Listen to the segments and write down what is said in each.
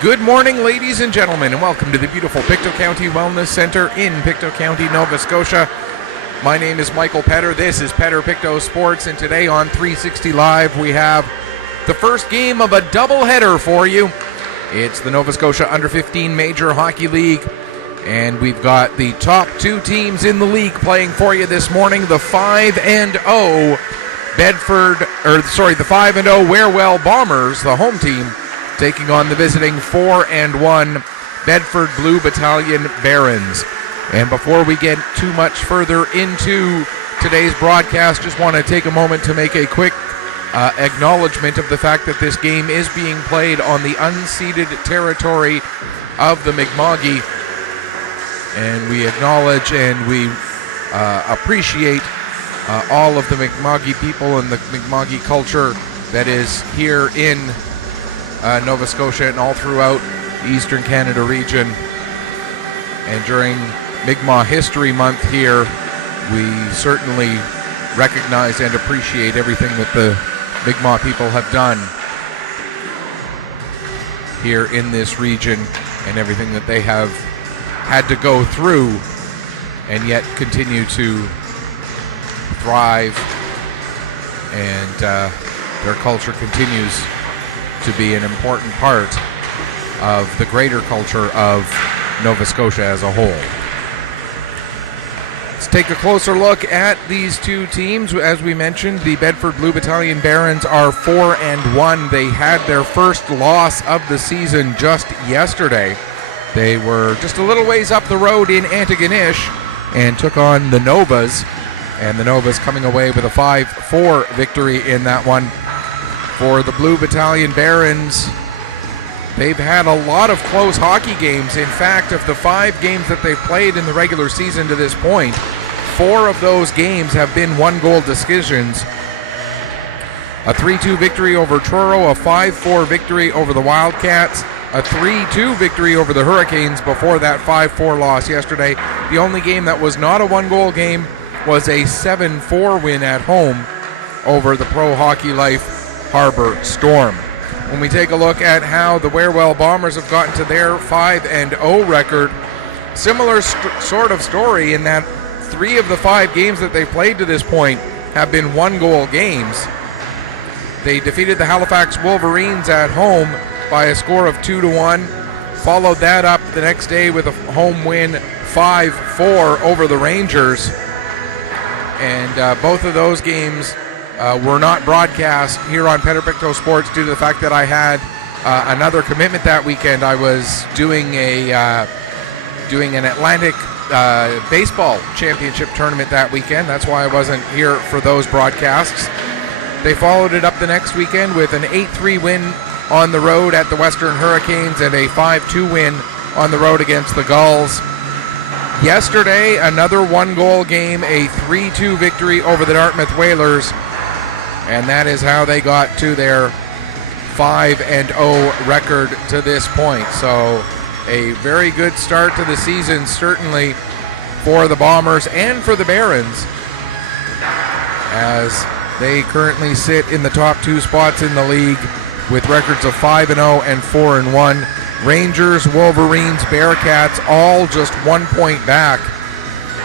Good morning, ladies and gentlemen, and welcome to the beautiful Pictou County Wellness Center in Pictou County, Nova Scotia. My name is Michael Petter. This is Petter Pictou Sports, and today on 360 Live we have the first game of a doubleheader for you. It's the Nova Scotia Under-15 Major Hockey League, and we've got the top two teams in the league playing for you this morning. The 5-0 the 5-0 Warewell Bombers, the home team, taking on the visiting 4-1 Bedford Blue Battalion Barons. And before we get too much further into today's broadcast, just want to take a moment to make a quick acknowledgement of the fact that this game is being played on the unceded territory of the Mi'kmaq. And we acknowledge and we appreciate all of the Mi'kmaq people and the Mi'kmaq culture that is here in Nova Scotia and all throughout the Eastern Canada region. And during Mi'kmaq History Month here, we certainly recognize and appreciate everything that the Mi'kmaq people have done here in this region and everything that they have had to go through and yet continue to thrive, and their culture continues to be an important part of the greater culture of Nova Scotia as a whole. Let's take a closer look at these two teams. As we mentioned, the Bedford Blue Battalion Barons are 4-1. They had their first loss of the season just yesterday. They were just a little ways up the road in Antigonish and took on the Novas, and the Novas coming away with a 5-4 victory in that one. For the Blue Battalion Barons, they've had a lot of close hockey games. In fact, of the 5 games that they've played in the regular season to this point, 4 of those games have been one-goal decisions. A 3-2 victory over Truro, a 5-4 victory over the Wildcats, a 3-2 victory over the Hurricanes before that 5-4 loss yesterday. The only game that was not a one-goal game was a 7-4 win at home over the Pro Hockey Life Harbor Storm. When we take a look at how the Warewell Bombers have gotten to their 5-0 record, similar sort of story in that 3 of the 5 games that they've played to this point have been one-goal games. They defeated the Halifax Wolverines at home by a score of 2-1, followed that up the next day with a home win 5-4 over the Rangers. And both of those games were not broadcast here on Petter Pictou Sports due to the fact that I had another commitment that weekend. I was doing an Atlantic baseball championship tournament that weekend. That's why I wasn't here for those broadcasts. They followed it up the next weekend with an 8-3 win on the road at the Western Hurricanes and a 5-2 win on the road against the Gulls. Yesterday, another one-goal game, a 3-2 victory over the Dartmouth Whalers. And that is how they got to their 5-0 record to this point. So a very good start to the season, certainly for the Bombers and for the Barons, as they currently sit in the top 2 spots in the league with records of 5-0 and 4-1. Rangers, Wolverines, Bearcats all just 1 point back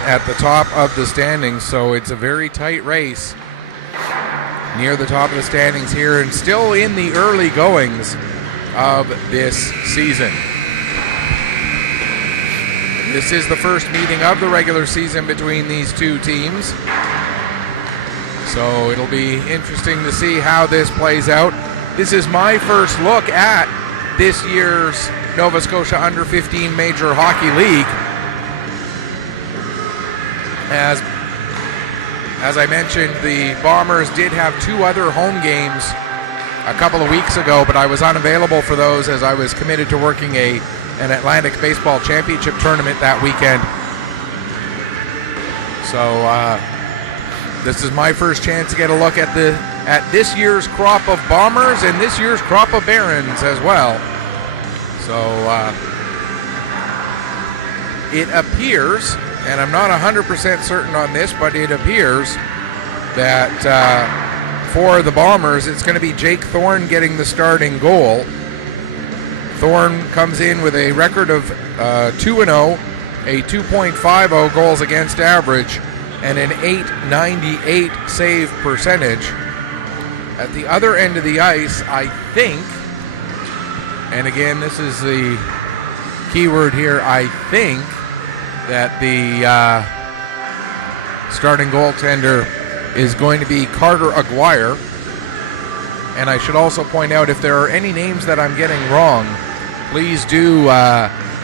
at the top of the standings. So it's a very tight race near the top of the standings here, and still in the early goings of this season. This is the first meeting of the regular season between these two teams, so it'll be interesting to see how this plays out. This is my first look at this year's Nova Scotia Under-15 Major Hockey League. As I mentioned, the Bombers did have 2 other home games a couple of weeks ago, but I was unavailable for those as I was committed to working an Atlantic Baseball Championship tournament that weekend. So this is my first chance to get a look at this year's crop of Bombers and this year's crop of Barons as well. So it appears, and I'm not 100% certain on this, but it appears that for the Bombers, it's going to be Jake Thorne getting the starting goal. Thorne comes in with a record of 2-0, a 2.50 goals against average, and an .898 save percentage. At the other end of the ice, I think, and again, this is the keyword here, I think that the starting goaltender is going to be Carter Aguirre. And I should also point out, if there are any names that I'm getting wrong, please do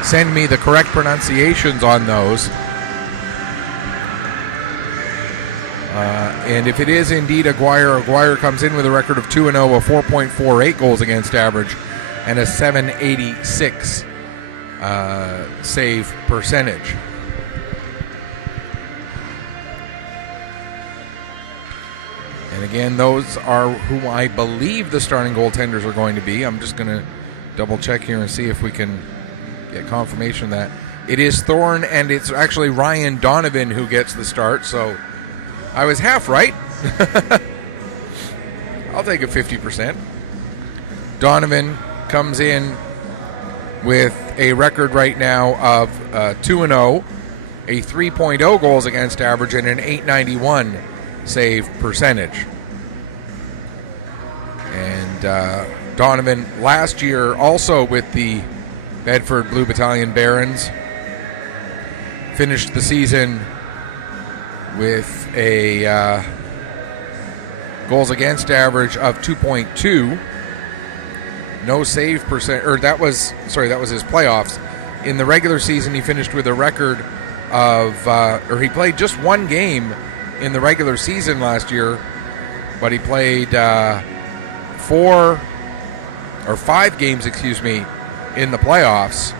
send me the correct pronunciations on those. And if it is indeed Aguirre comes in with a record of 2-0, a 4.48 goals against average, and a .786 save percentage. And again, those are who I believe the starting goaltenders are going to be. I'm just going to double check here and see if we can get confirmation of that. It is Thorne, and it's actually Ryan Donovan who gets the start, so I was half right. I'll take a 50%. Donovan comes in with a record right now of 2-0, a 3.0 goals against average, and an .891 save percentage. And Donovan last year also with the Bedford Blue Battalion Barons finished the season with a goals against average of 2.2, no save percent, or that was his playoffs. In the regular season, he finished with a record of, he played just one game in the regular season last year, but he played 5 games, in the playoffs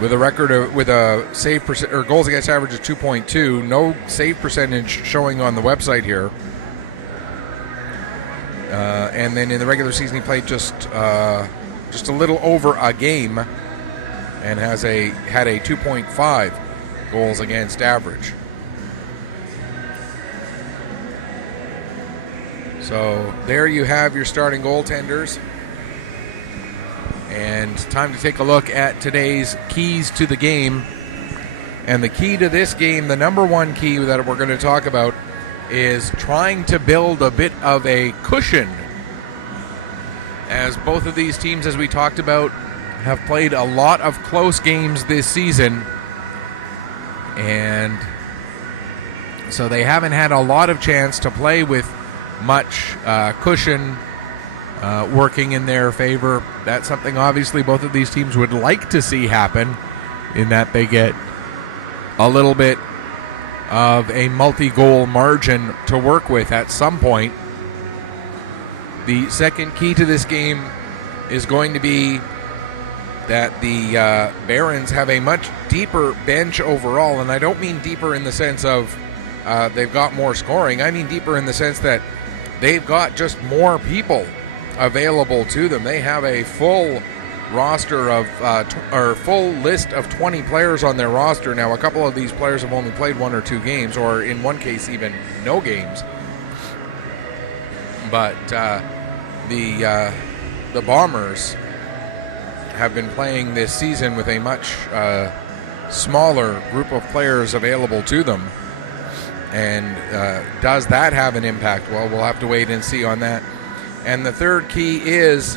with a record of, with a save percent or goals against average of 2.2. No save percentage showing on the website here. And then in the regular season, he played just a little over a game, and had a 2.5 goals against average. So there you have your starting goaltenders. And time to take a look at today's keys to the game. And the key to this game, the number one key that we're going to talk about, is trying to build a bit of a cushion. As both of these teams, as we talked about, have played a lot of close games this season. And so they haven't had a lot of chance to play with much cushion working in their favor. That's something obviously both of these teams would like to see happen, in that they get a little bit of a multi-goal margin to work with at some point. The second key to this game is going to be that the Barons have a much deeper bench overall, and I don't mean deeper in the sense of they've got more scoring. I mean deeper in the sense that they've got just more people available to them. They have a full roster of or full list of 20 players on their roster. Now, a couple of these players have only played 1 or 2 games, or in one case even no games. But the Bombers have been playing this season with a much smaller group of players available to them. And does that have an impact? Well, we'll have to wait and see on that. And the third key is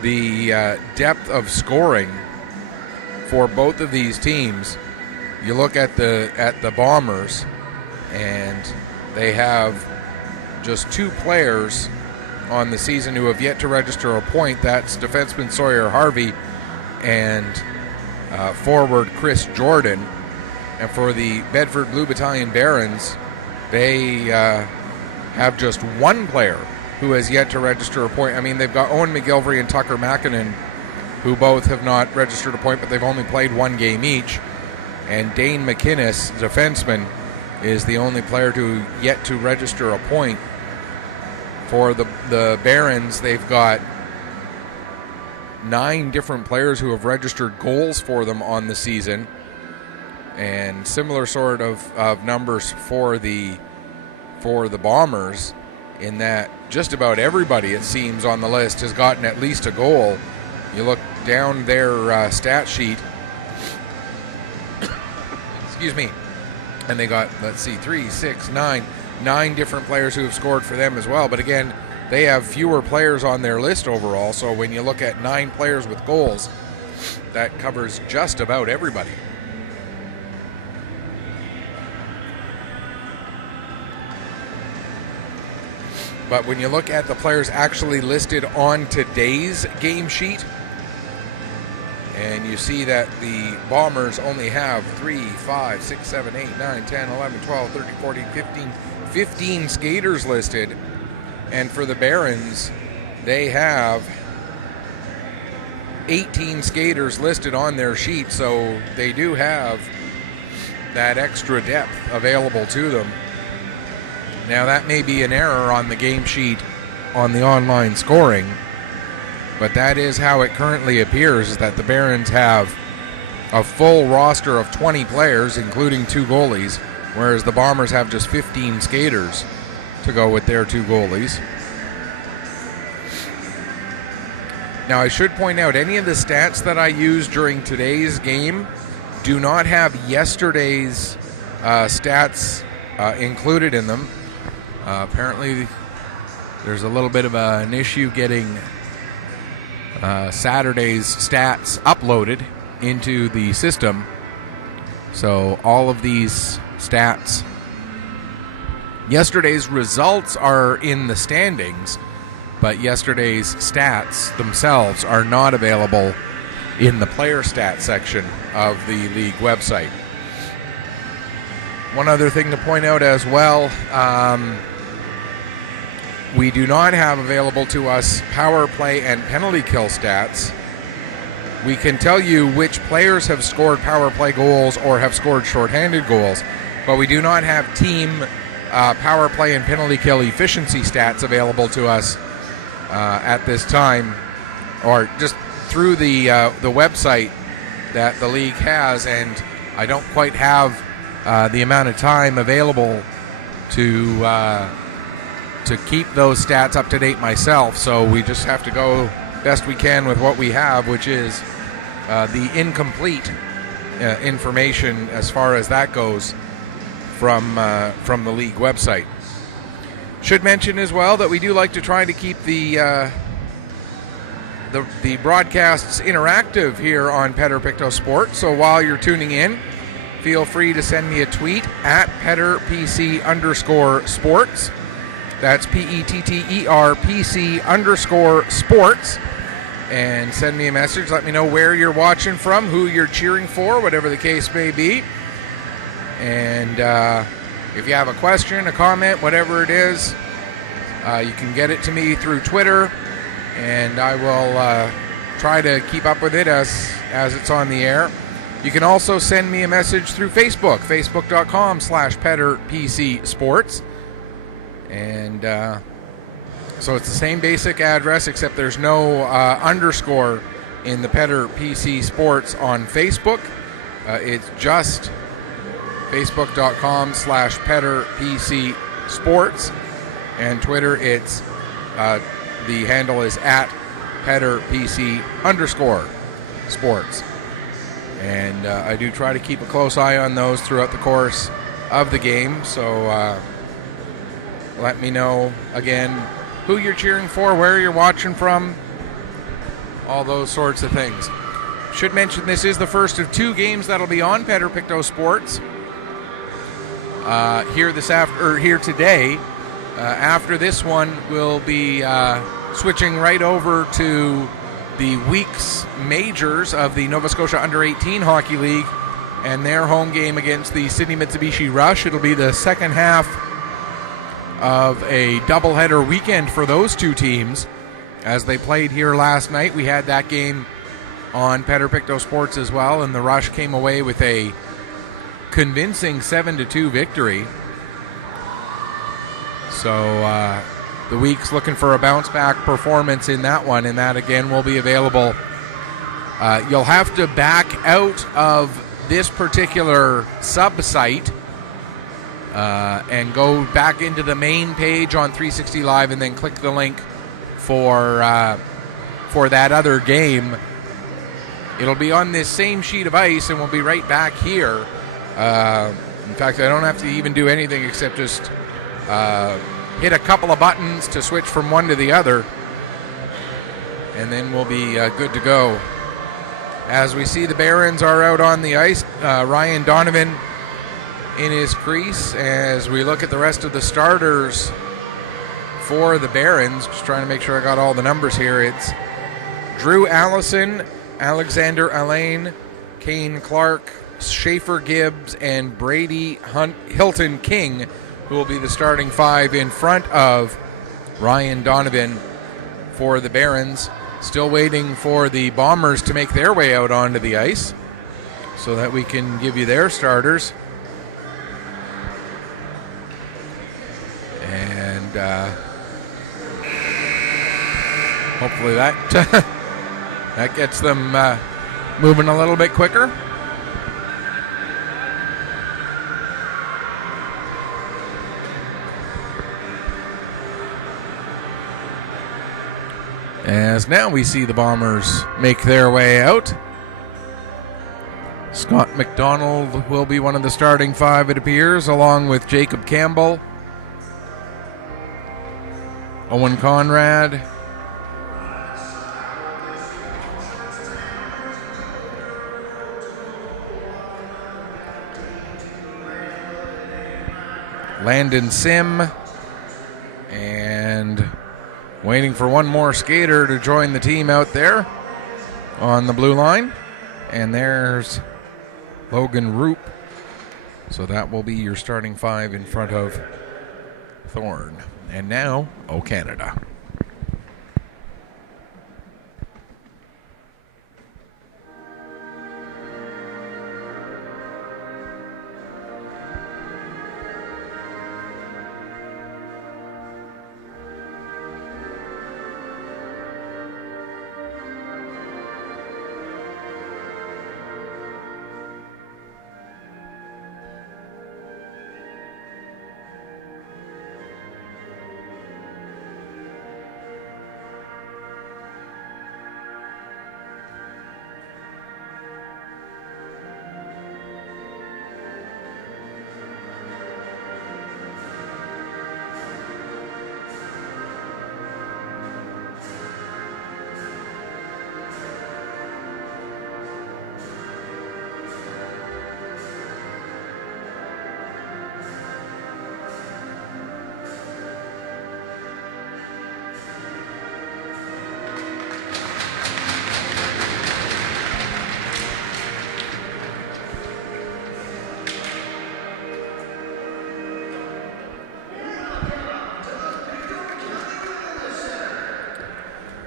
the depth of scoring for both of these teams. You look at the Bombers, and they have just 2 players on the season who have yet to register a point. That's defenseman Sawyer Harvey and forward Chris Jordan. And for the Bedford Blue Battalion Barons, they have just 1 player who has yet to register a point. I mean, they've got Owen McGilvery and Tucker Mackinnon, who both have not registered a point, but they've only played 1 game each. And Dane McInnes, defenseman, is the only player to yet to register a point. For the Barons, they've got 9 different players who have registered goals for them on the season, and similar sort of numbers for the Bombers, in that just about everybody, it seems, on the list has gotten at least a goal You look down their stat sheet. Excuse me. And they got, let's see, 3, 6, 9 different players who have scored for them as well. But again, they have fewer players on their list overall. So when you look at 9 players with goals, that covers just about everybody. But when you look at the players actually listed on today's game sheet, and you see that the Bombers only have 3, 5, 6, 7, 8, 9, 10, 11, 12, 13, 14, 15 skaters listed. And for the Barons, they have 18 skaters listed on their sheet. So they do have that extra depth available to them. Now, that may be an error on the game sheet on the online scoring, but that is how it currently appears, is that the Barons have a full roster of 20 players, including 2 goalies, whereas the Bombers have just 15 skaters to go with their 2 goalies. Now, I should point out, any of the stats that I used during today's game do not have yesterday's stats included in them. Apparently, there's a little bit of an issue getting Saturday's stats uploaded into the system. So all of these stats, yesterday's results are in the standings, but yesterday's stats themselves are not available in the player stat section of the league website. One other thing to point out as well, we do not have available to us power play and penalty kill stats. We can tell you which players have scored power play goals or have scored shorthanded goals, but we do not have team power play and penalty kill efficiency stats available to us at this time, or just through the website that the league has, and I don't quite have the amount of time available to keep those stats up to date myself, so we just have to go best we can with what we have, which is the incomplete information as far as that goes from the league website. Should mention as well that we do like to try to keep the broadcasts interactive here on Pictou Sports. So while you're tuning in, feel free to send me a tweet at PetterPC_sports. That's PETTERPC_sports. And send me a message. Let me know where you're watching from, who you're cheering for, whatever the case may be. And if you have a question, a comment, whatever it is, you can get it to me through Twitter, and I will try to keep up with it as it's on the air. You can also send me a message through Facebook, facebook.com/PetterPCSports. And so it's the same basic address, except there's no underscore in the Petter PC Sports on Facebook. It's just facebook.com/PetterPCSports. And Twitter, it's the handle is at PetterPC_sports. And I do try to keep a close eye on those throughout the course of the game. So let me know, again, who you're cheering for, where you're watching from, all those sorts of things. Should mention this is the first of 2 games that'll be on Pictou Sports here today. After this one, we'll be switching right over to the week's majors of the Nova Scotia Under-18 Hockey League and their home game against the Sydney Mitsubishi Rush. It'll be the second half of a doubleheader weekend for those 2 teams as they played here last night. We had that game on Pictou Sports as well, and the Rush came away with a convincing 7-2 victory. So the Week's looking for a bounce-back performance in that one, and that, again, will be available. You'll have to back out of this particular sub-site and go back into the main page on 360 Live and then click the link for for that other game. It'll be on this same sheet of ice, and we'll be right back here. In fact, I don't have to even do anything except just hit a couple of buttons to switch from one to the other, and then we'll be good to go. As we see, the Barons are out on the ice. Ryan Donovan in his crease. As we look at the rest of the starters for the Barons, just trying to make sure I got all the numbers here. It's Drew Allison, Alexander Alain, Kane Clark, Schaefer Gibbs, and Brady Hilton King, who will be the starting five in front of Ryan Donovan for the Barons. Still waiting for the Bombers to make their way out onto the ice so that we can give you their starters. And hopefully that that gets them moving a little bit quicker. As now we see the Bombers make their way out. Scott McDonald will be one of the starting five, it appears, along with Jacob Campbell, Owen Conrad, Landon Sim, and waiting for one more skater to join the team out there on the blue line. And there's Logan Roop. So that will be your starting five in front of Thorne. And now, O Canada.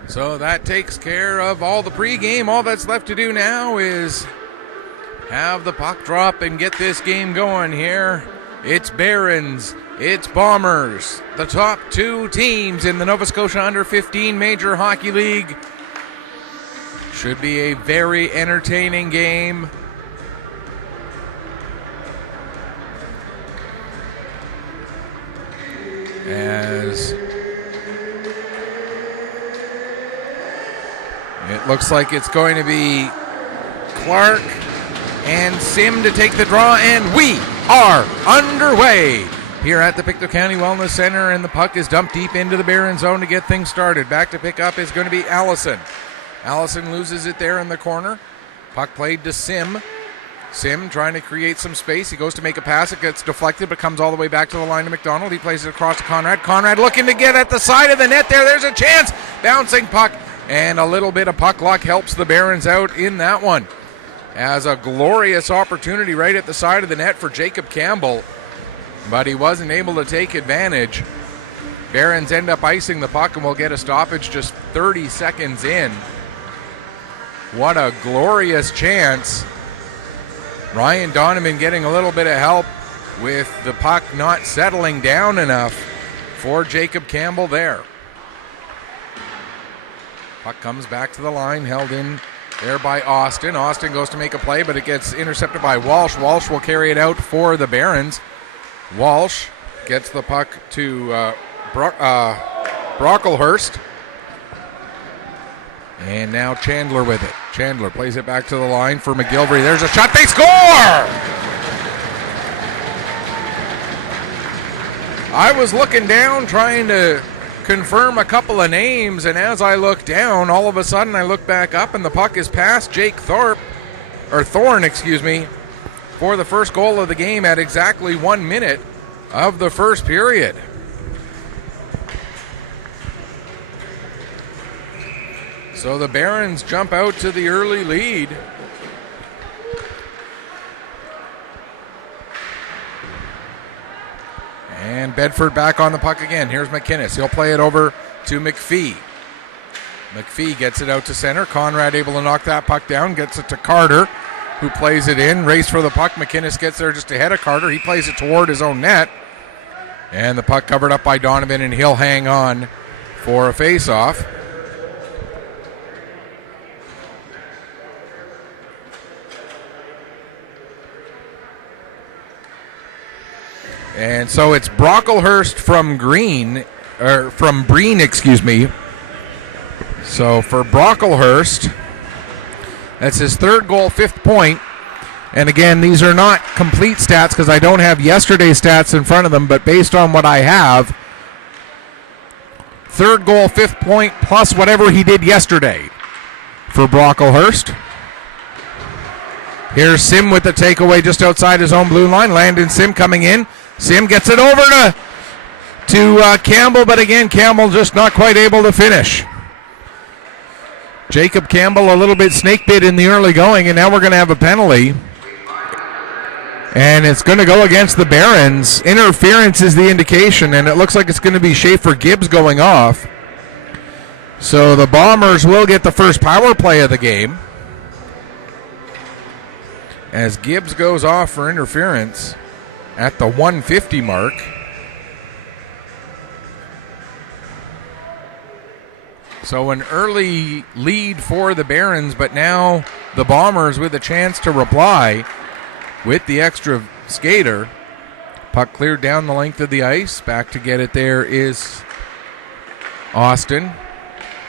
So that takes care of all the pregame. All that's left to do now is have the puck drop and get this game going here. It's Barons, it's Bombers, the top two teams in the Nova Scotia Under-15 Major Hockey League. Should be a very entertaining game. As it looks like it's going to be Clark and Sim to take the draw, and we are underway here at the Pictou County Wellness Center, and the puck is dumped deep into the Baron zone to get things started. Back to pick up is going to be Allison. Allison loses it there in the corner. Puck played to Sim. Sim trying to create some space. He goes to make a pass. It gets deflected, but comes all the way back to the line to McDonald. He plays it across to Conrad. Conrad looking to get at the side of the net there. There's a chance. Bouncing puck, and a little bit of puck luck helps the Barons out in that one. As a glorious opportunity right at the side of the net for Jacob Campbell, but he wasn't able to take advantage. Barons end up icing the puck, and we'll get a stoppage just 30 seconds in. What a glorious chance. Ryan Donovan getting a little bit of help with the puck not settling down enough for Jacob Campbell there. Puck comes back to the line, held in there by Austin. Austin goes to make a play, but it gets intercepted by Walsh. Walsh will carry it out for the Barons. Walsh gets the puck to Brocklehurst. And now Chandler with it. Chandler plays it back to the line for McGilvery. There's a shot. They score! I was looking down trying to confirm a couple of names, and as I look down, all of a sudden I look back up and the puck is past Jake Thorne, for the first goal of the game at exactly 1 minute of the first period. So the Barons jump out to the early lead. And Bedford back on the puck again. Here's McInnes. He'll play it over to McPhee. McPhee gets it out to center. Conrad able to knock that puck down. Gets it to Carter, who plays it in. Race for the puck. McInnes gets there just ahead of Carter. He plays it toward his own net. And the puck covered up by Donovan, and he'll hang on for a face-off. And so it's Brocklehurst from Breen, excuse me. So for Brocklehurst, that's his third goal, 5th point. And again, these are not complete stats because I don't have yesterday's stats in front of them, but based on what I have, third goal, 5th point, plus whatever he did yesterday for Brocklehurst. Here's Sim with the takeaway just outside his own blue line. Landon Sim coming in. Sim gets it over to Campbell, but again, Campbell just not quite able to finish. Jacob Campbell a little bit snake bit in the early going, and now we're going to have a penalty. And it's going to go against the Barons. Interference is the indication, and it looks like it's going to be Schaefer Gibbs going off. So the Bombers will get the first power play of the game, as Gibbs goes off for interference at the 150 mark. So an early lead for the Barons, but now the Bombers with a chance to reply with the extra skater. Puck cleared down the length of the ice. Back to get it there is Austin.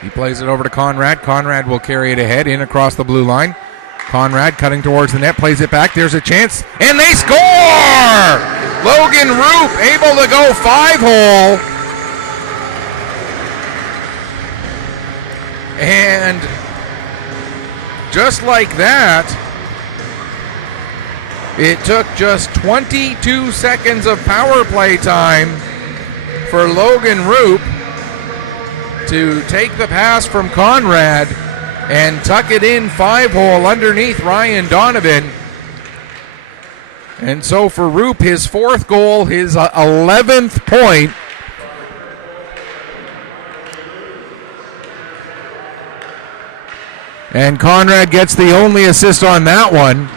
He plays it over to Conrad. Conrad will carry it ahead in across the blue line. Conrad cutting towards the net, plays it back. There's a chance, and they score! Logan Roop able to go 5-hole. And just like that, it took just 22 seconds of power play time for Logan Roop to take the pass from Conrad and tuck it in 5-hole underneath Ryan Donovan. And so for Roop, his 4th goal, his 11th point. And Conrad gets the only assist on that one.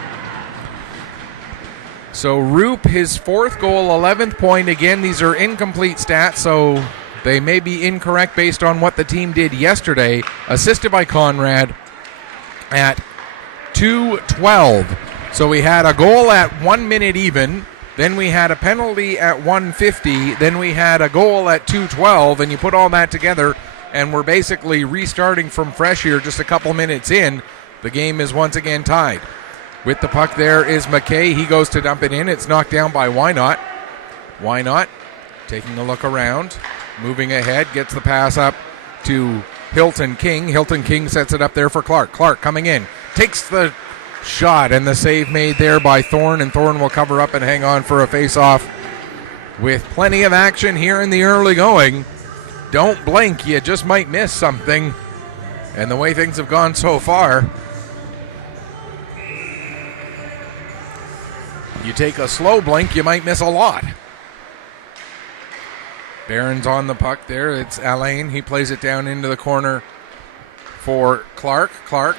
So Roop, his 4th goal, 11th point. Again, these are incomplete stats, so they may be incorrect based on what the team did yesterday. Assisted by Conrad at 2:12. So we had a goal at 1 minute even. Then we had a penalty at 1:50. Then we had a goal at 2:12. And you put all that together, and we're basically restarting from fresh here just a couple minutes in. The game is once again tied. With the puck there is McKay. He goes to dump it in. It's knocked down by Why Not. Why Not taking a look around. Moving ahead, gets the pass up to Hilton King. Hilton King sets it up there for Clark. Clark coming in, takes the shot, and the save made there by Thorne, and Thorne will cover up and hang on for a face-off with plenty of action here in the early going. Don't blink, you just might miss something. And the way things have gone so far, you take a slow blink, you might miss a lot. Barron's on the puck there. It's Alain. He plays it down into the corner for Clark. Clark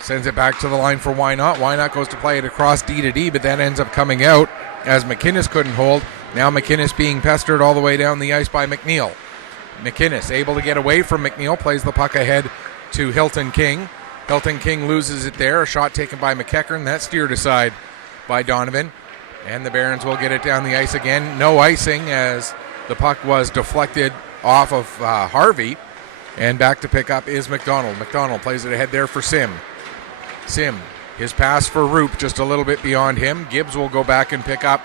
sends it back to the line for Why Not. Why Not goes to play it across D to D, but that ends up coming out as McInnes couldn't hold. Now McInnes being pestered all the way down the ice by McNeil. McInnes able to get away from McNeil, plays the puck ahead to Hilton King. Hilton King loses it there. A shot taken by McEachern. That's steered aside by Donovan. And the Barons will get it down the ice again. No icing as the puck was deflected off of Harvey. And back to pick up is McDonald. McDonald plays it ahead there for Sim. Sim, his pass for Roop just a little bit beyond him. Gibbs will go back and pick up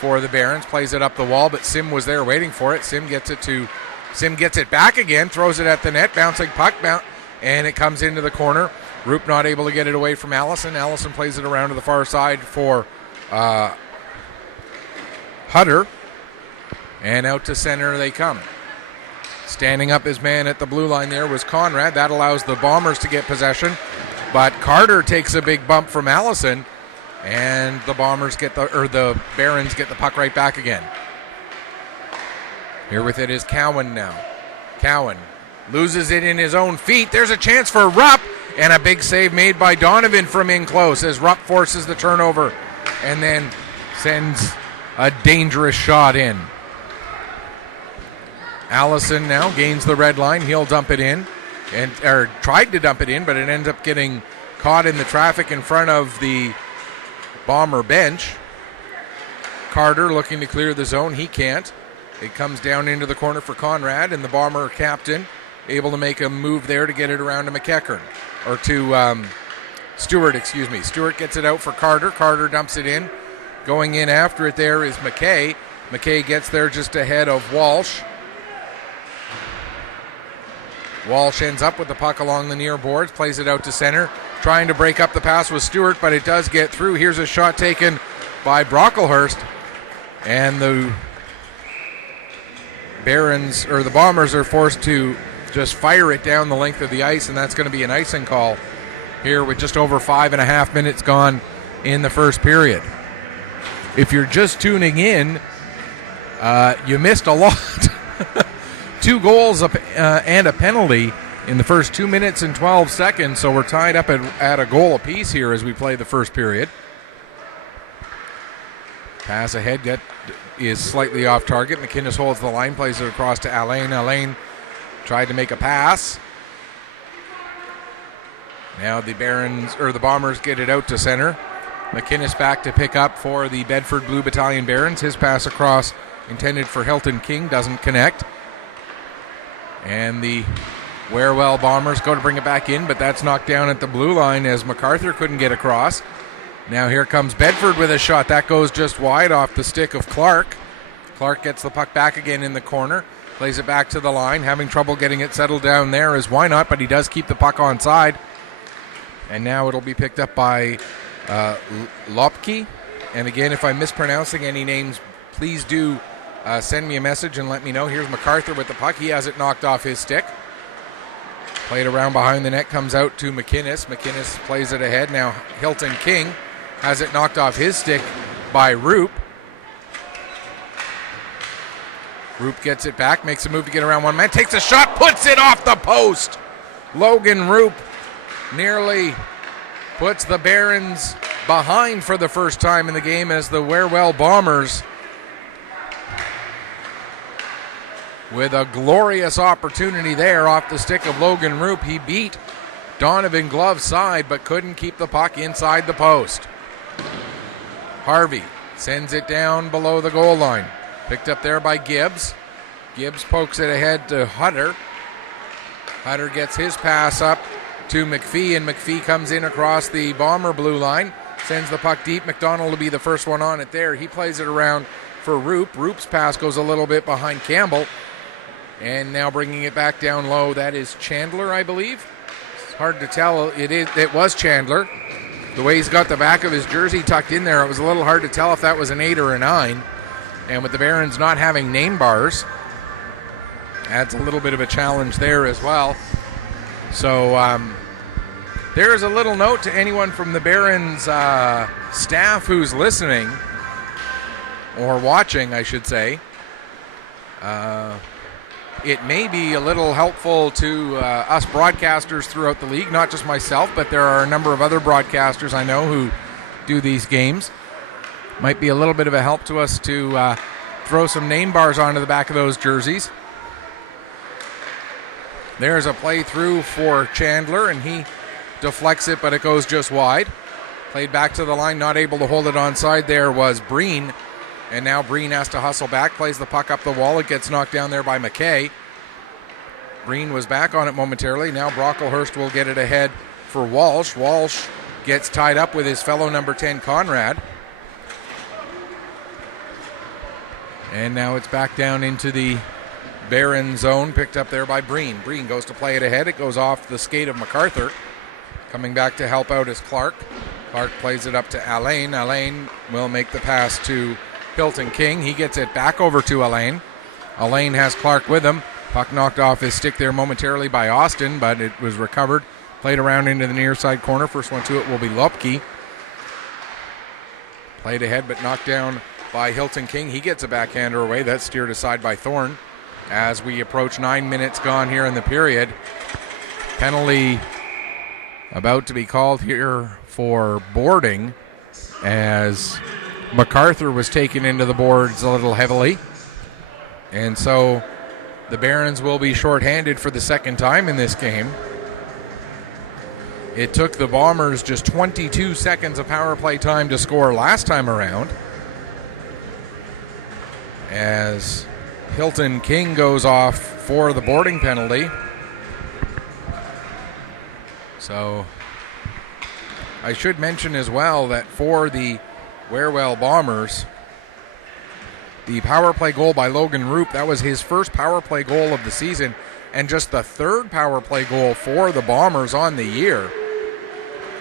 for the Barons. Plays it up the wall, but Sim was there waiting for it. Sim gets it back again, throws it at the net, bouncing puck, and it comes into the corner. Roop not able to get it away from Allison. Allison plays it around to the far side for Hutter. And out to center they come. Standing up his man at the blue line there was Conrad. That allows the Bombers to get possession. But Carter takes a big bump from Allison. And the Barons get the puck right back again. Here with it is Cowan now. Cowan loses it in his own feet. There's a chance for Rupp. And a big save made by Donovan from in close as Rupp forces the turnover and then sends a dangerous shot in. Allison now gains the red line. He'll dump it in, or tried to dump it in, but it ends up getting caught in the traffic in front of the Bomber bench. Carter looking to clear the zone. He can't. It comes down into the corner for Conrad, and the Bomber captain able to make a move there to get it around to McEachern, or to Stewart, excuse me. Stewart gets it out for Carter. Carter dumps it in. Going in after it there is McKay. McKay gets there just ahead of Walsh. Walsh ends up with the puck along the near boards, plays it out to center, trying to break up the pass with Stewart, but it does get through. Here's a shot taken by Brocklehurst, and the Bombers are forced to just fire it down the length of the ice, and that's going to be an icing call here with just over 5.5 minutes gone in the first period. If you're just tuning in, you missed a lot. 2 goals and a penalty in the first 2 minutes and 12 seconds, so we're tied up at a goal apiece here as we play the first period. Pass ahead is slightly off target. McInnes holds the line, plays it across to Alain. Alain tried to make a pass. Now the Bombers get it out to center. McInnes back to pick up for the Bedford Blue Battalion Barons. His pass across intended for Hilton King doesn't connect. And the Warewell Bombers go to bring it back in, but that's knocked down at the blue line as MacArthur couldn't get across. Now here comes Bedford with a shot. That goes just wide off the stick of Clark. Clark gets the puck back again in the corner. Plays it back to the line. Having trouble getting it settled down there is Why Not, but he does keep the puck onside. And now it'll be picked up by Lopke. And again, if I'm mispronouncing any names, please do send me a message and let me know. Here's MacArthur with the puck. He has it knocked off his stick. Played around behind the net, comes out to McInnes. McInnes plays it ahead. Now Hilton King has it knocked off his stick by Roop. Roop gets it back, makes a move to get around one man, takes a shot, puts it off the post. Logan Roop nearly puts the Barons behind for the first time in the game as the Warewell Bombers, with a glorious opportunity there off the stick of Logan Roop. He beat Donovan Glove's side but couldn't keep the puck inside the post. Harvey sends it down below the goal line. Picked up there by Gibbs. Gibbs pokes it ahead to Hutter. Hutter gets his pass up to McPhee, and McPhee comes in across the Bomber blue line. Sends the puck deep. McDonald will be the first one on it there. He plays it around for Roop. Roop's pass goes a little bit behind Campbell. And now bringing it back down low, that is Chandler, I believe. It's hard to tell. It was Chandler. The way he's got the back of his jersey tucked in there, it was a little hard to tell if that was an 8 or a 9. And with the Barons not having name bars, adds a little bit of a challenge there as well. So there is a little note to anyone from the Barons staff who's listening, or watching, I should say. It may be a little helpful to us broadcasters throughout the league, not just myself, but there are a number of other broadcasters I know who do these games. Might be a little bit of a help to us to throw some name bars onto the back of those jerseys. There's a play through for Chandler, and he deflects it, but it goes just wide. Played back to the line, not able to hold it onside there was Breen. And now Breen has to hustle back, plays the puck up the wall. It gets knocked down there by McKay. Breen was back on it momentarily. Now Brocklehurst will get it ahead for Walsh. Walsh gets tied up with his fellow number 10, Conrad. And now it's back down into the Barron zone, picked up there by Breen. Breen goes to play it ahead. It goes off the skate of MacArthur. Coming back to help out is Clark. Clark plays it up to Alain. Alain will make the pass to Hilton King. He gets it back over to Alain. Alain has Clark with him. Puck knocked off his stick there momentarily by Austin, but it was recovered. Played around into the near side corner. First one to it will be Lopke. Played ahead but knocked down by Hilton King. He gets a backhander away. That's steered aside by Thorne. As we approach 9 minutes gone here in the period. Penalty about to be called here for boarding as MacArthur was taken into the boards a little heavily. And so the Barons will be shorthanded for the second time in this game. It took the Bombers just 22 seconds of power play time to score last time around. As Hilton King goes off for the boarding penalty. So I should mention as well that for the Warewell Bombers, the power play goal by Logan Roop, that was his first power play goal of the season and just the third power play goal for the Bombers on the year.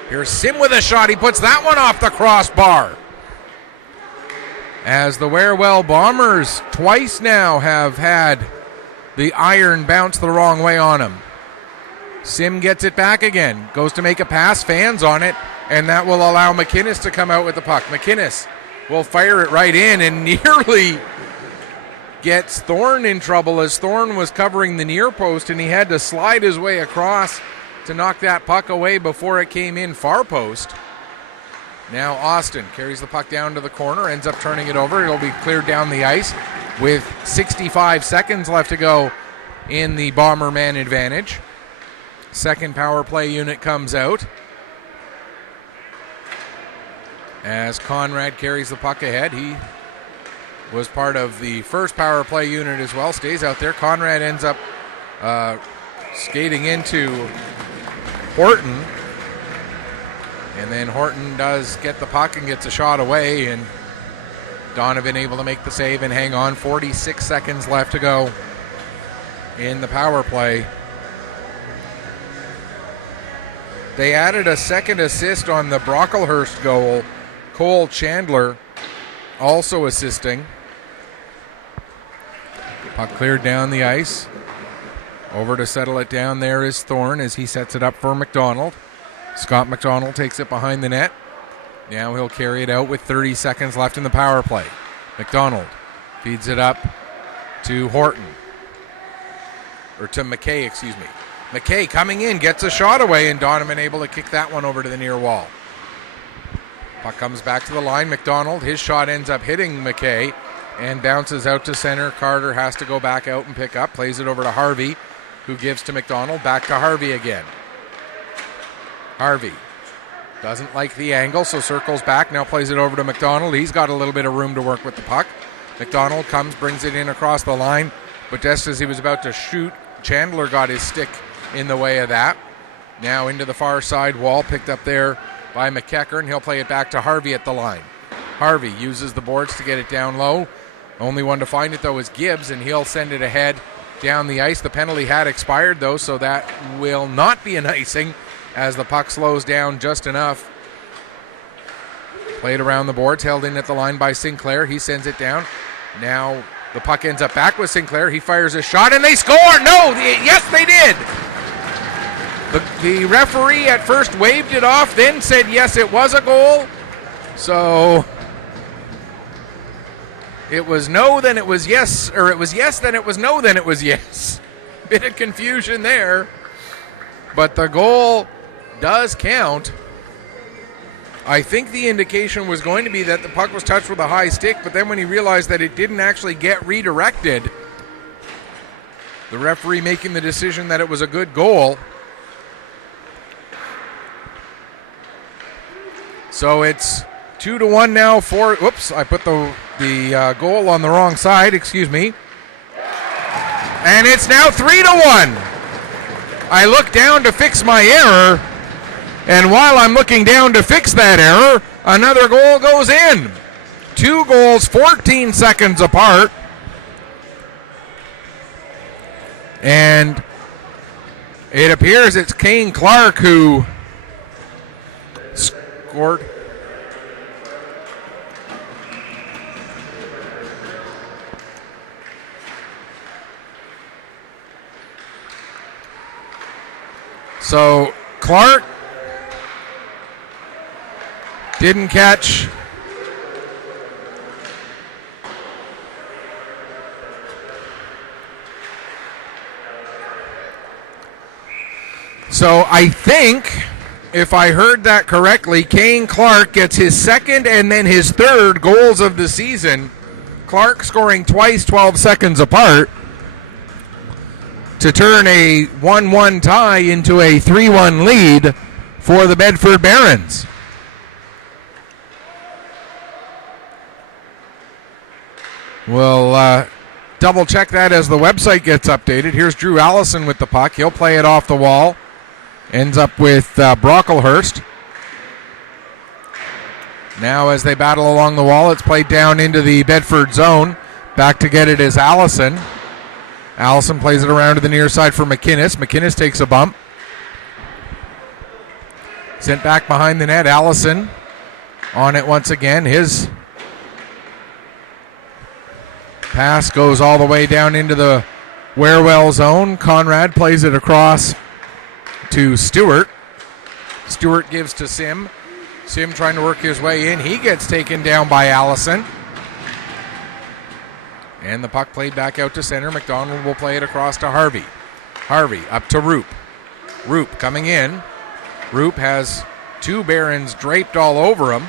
Here's Sim with a shot. He puts that one off the crossbar. As the Warewell Bombers twice now have had the iron bounce the wrong way on him. Sim gets it back again, goes to make a pass, fans on it, and that will allow McInnes to come out with the puck. McInnes will fire it right in and nearly gets Thorne in trouble as Thorne was covering the near post and he had to slide his way across to knock that puck away before it came in far post. Now Austin carries the puck down to the corner, ends up turning it over. It'll be cleared down the ice with 65 seconds left to go in the Bomber man advantage. Second power play unit comes out as Conrad carries the puck ahead. He was part of the first power play unit as well, stays out there. Conrad ends up skating into Horton. And then Horton does get the puck and gets a shot away, and Donovan able to make the save and hang on. 46 seconds left to go in the power play. They added a second assist on the Brocklehurst goal. Cole Chandler also assisting. Puck cleared down the ice. Over to settle it down there is Thorne as he sets it up for McDonald. Scott McDonald takes it behind the net. Now he'll carry it out with 30 seconds left in the power play. McDonald feeds it up to Horton. Or to McKay, excuse me. McKay coming in, gets a shot away, and Donovan able to kick that one over to the near wall. Puck comes back to the line. McDonald, his shot ends up hitting McKay and bounces out to center. Carter has to go back out and pick up. Plays it over to Harvey, who gives to McDonald. Back to Harvey again. Harvey doesn't like the angle, so circles back. Now plays it over to McDonald. He's got a little bit of room to work with the puck. McDonald comes, brings it in across the line, but just as he was about to shoot, Chandler got his stick in the way of that. Now into the far side wall, picked up there by McEachern. He'll play it back to Harvey at the line. Harvey uses the boards to get it down low. Only one to find it, though, is Gibbs, and he'll send it ahead down the ice. The penalty had expired, though, so that will not be an icing as the puck slows down just enough. Played around the boards, held in at the line by Sinclair. He sends it down. Now the puck ends up back with Sinclair. He fires a shot, and they score! No! Yes, they did! The referee at first waved it off, then said yes, it was a goal. So it was no, then it was yes, or it was yes, then it was no, then it was yes. Bit of confusion there. But the goal does count. I think the indication was going to be that the puck was touched with a high stick, but then when he realized that it didn't actually get redirected, the referee making the decision that it was a good goal. So it's 2-1 now for, whoops, I put the goal on the wrong side, excuse me. And it's now 3-1. I look down to fix my error, and while I'm looking down to fix that error, another goal goes in. 2 goals, 14 seconds apart. And it appears it's Kane Clark who scored. So Clark didn't catch. So I think, if I heard that correctly, Kane Clark gets his second and then his third goals of the season. Clark scoring twice 12 seconds apart to turn a 1-1 tie into a 3-1 lead for the Bedford Barons. We'll double check that as the website gets updated. Here's Drew Allison with the puck. He'll play it off the wall. Ends up with Brocklehurst. Now as they battle along the wall, it's played down into the Bedford zone. Back to get it is Allison. Allison plays it around to the near side for McInnes. McInnes takes a bump. Sent back behind the net. Allison on it once again. His pass goes all the way down into the Warewell zone. Conrad plays it across to Stewart. Stewart gives to Sim. Sim trying to work his way in. He gets taken down by Allison. And the puck played back out to center. McDonald will play it across to Harvey. Harvey up to Roop. Roop coming in. Roop has 2 Barons draped all over him.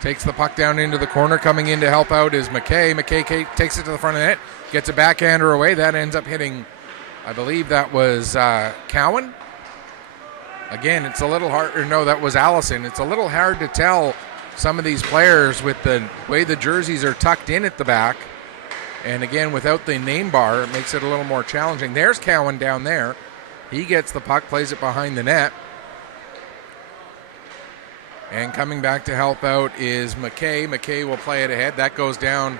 Takes the puck down into the corner. Coming in to help out is McKay. McKay takes it to the front of the net. Gets a backhander away. That ends up hitting, I believe that was Cowan. Again, it's a little hard, or no, that was Allison. It's a little hard to tell some of these players with the way the jerseys are tucked in at the back. And again, without the name bar, it makes it a little more challenging. There's Cowan down there. He gets the puck, plays it behind the net. And coming back to help out is McKay. McKay will play it ahead. That goes down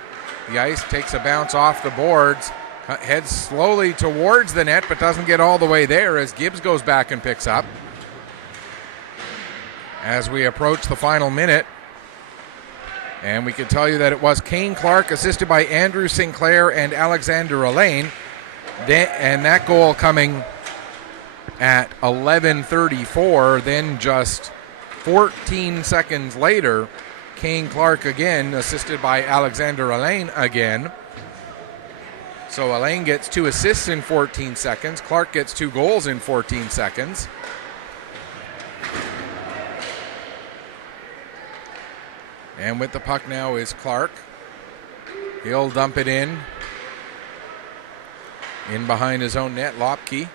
the ice, takes a bounce off the boards, heads slowly towards the net, but doesn't get all the way there as Gibbs goes back and picks up. As we approach the final minute, and we can tell you that it was Kane Clark assisted by Andrew Sinclair and Alexander Alain. And that goal coming at 11:34, then just 14 seconds later, Kane Clark again, assisted by Alexander Alain again. So Alain gets 2 assists in 14 seconds. Clark gets 2 goals in 14 seconds. And with the puck now is Clark. He'll dump it in behind his own net, Lopke.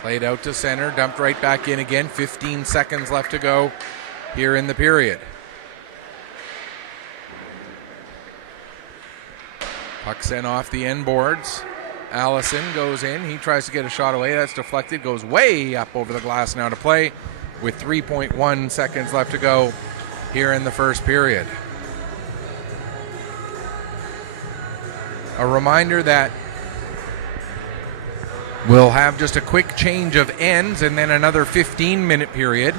Played out to center, dumped right back in again. 15 seconds left to go here in the period. Puck sent off the end boards. Allison goes in. He tries to get a shot away. That's deflected. Goes way up over the glass now to play with 3.1 seconds left to go here in the first period. A reminder that we'll have just a quick change of ends and then another 15-minute period.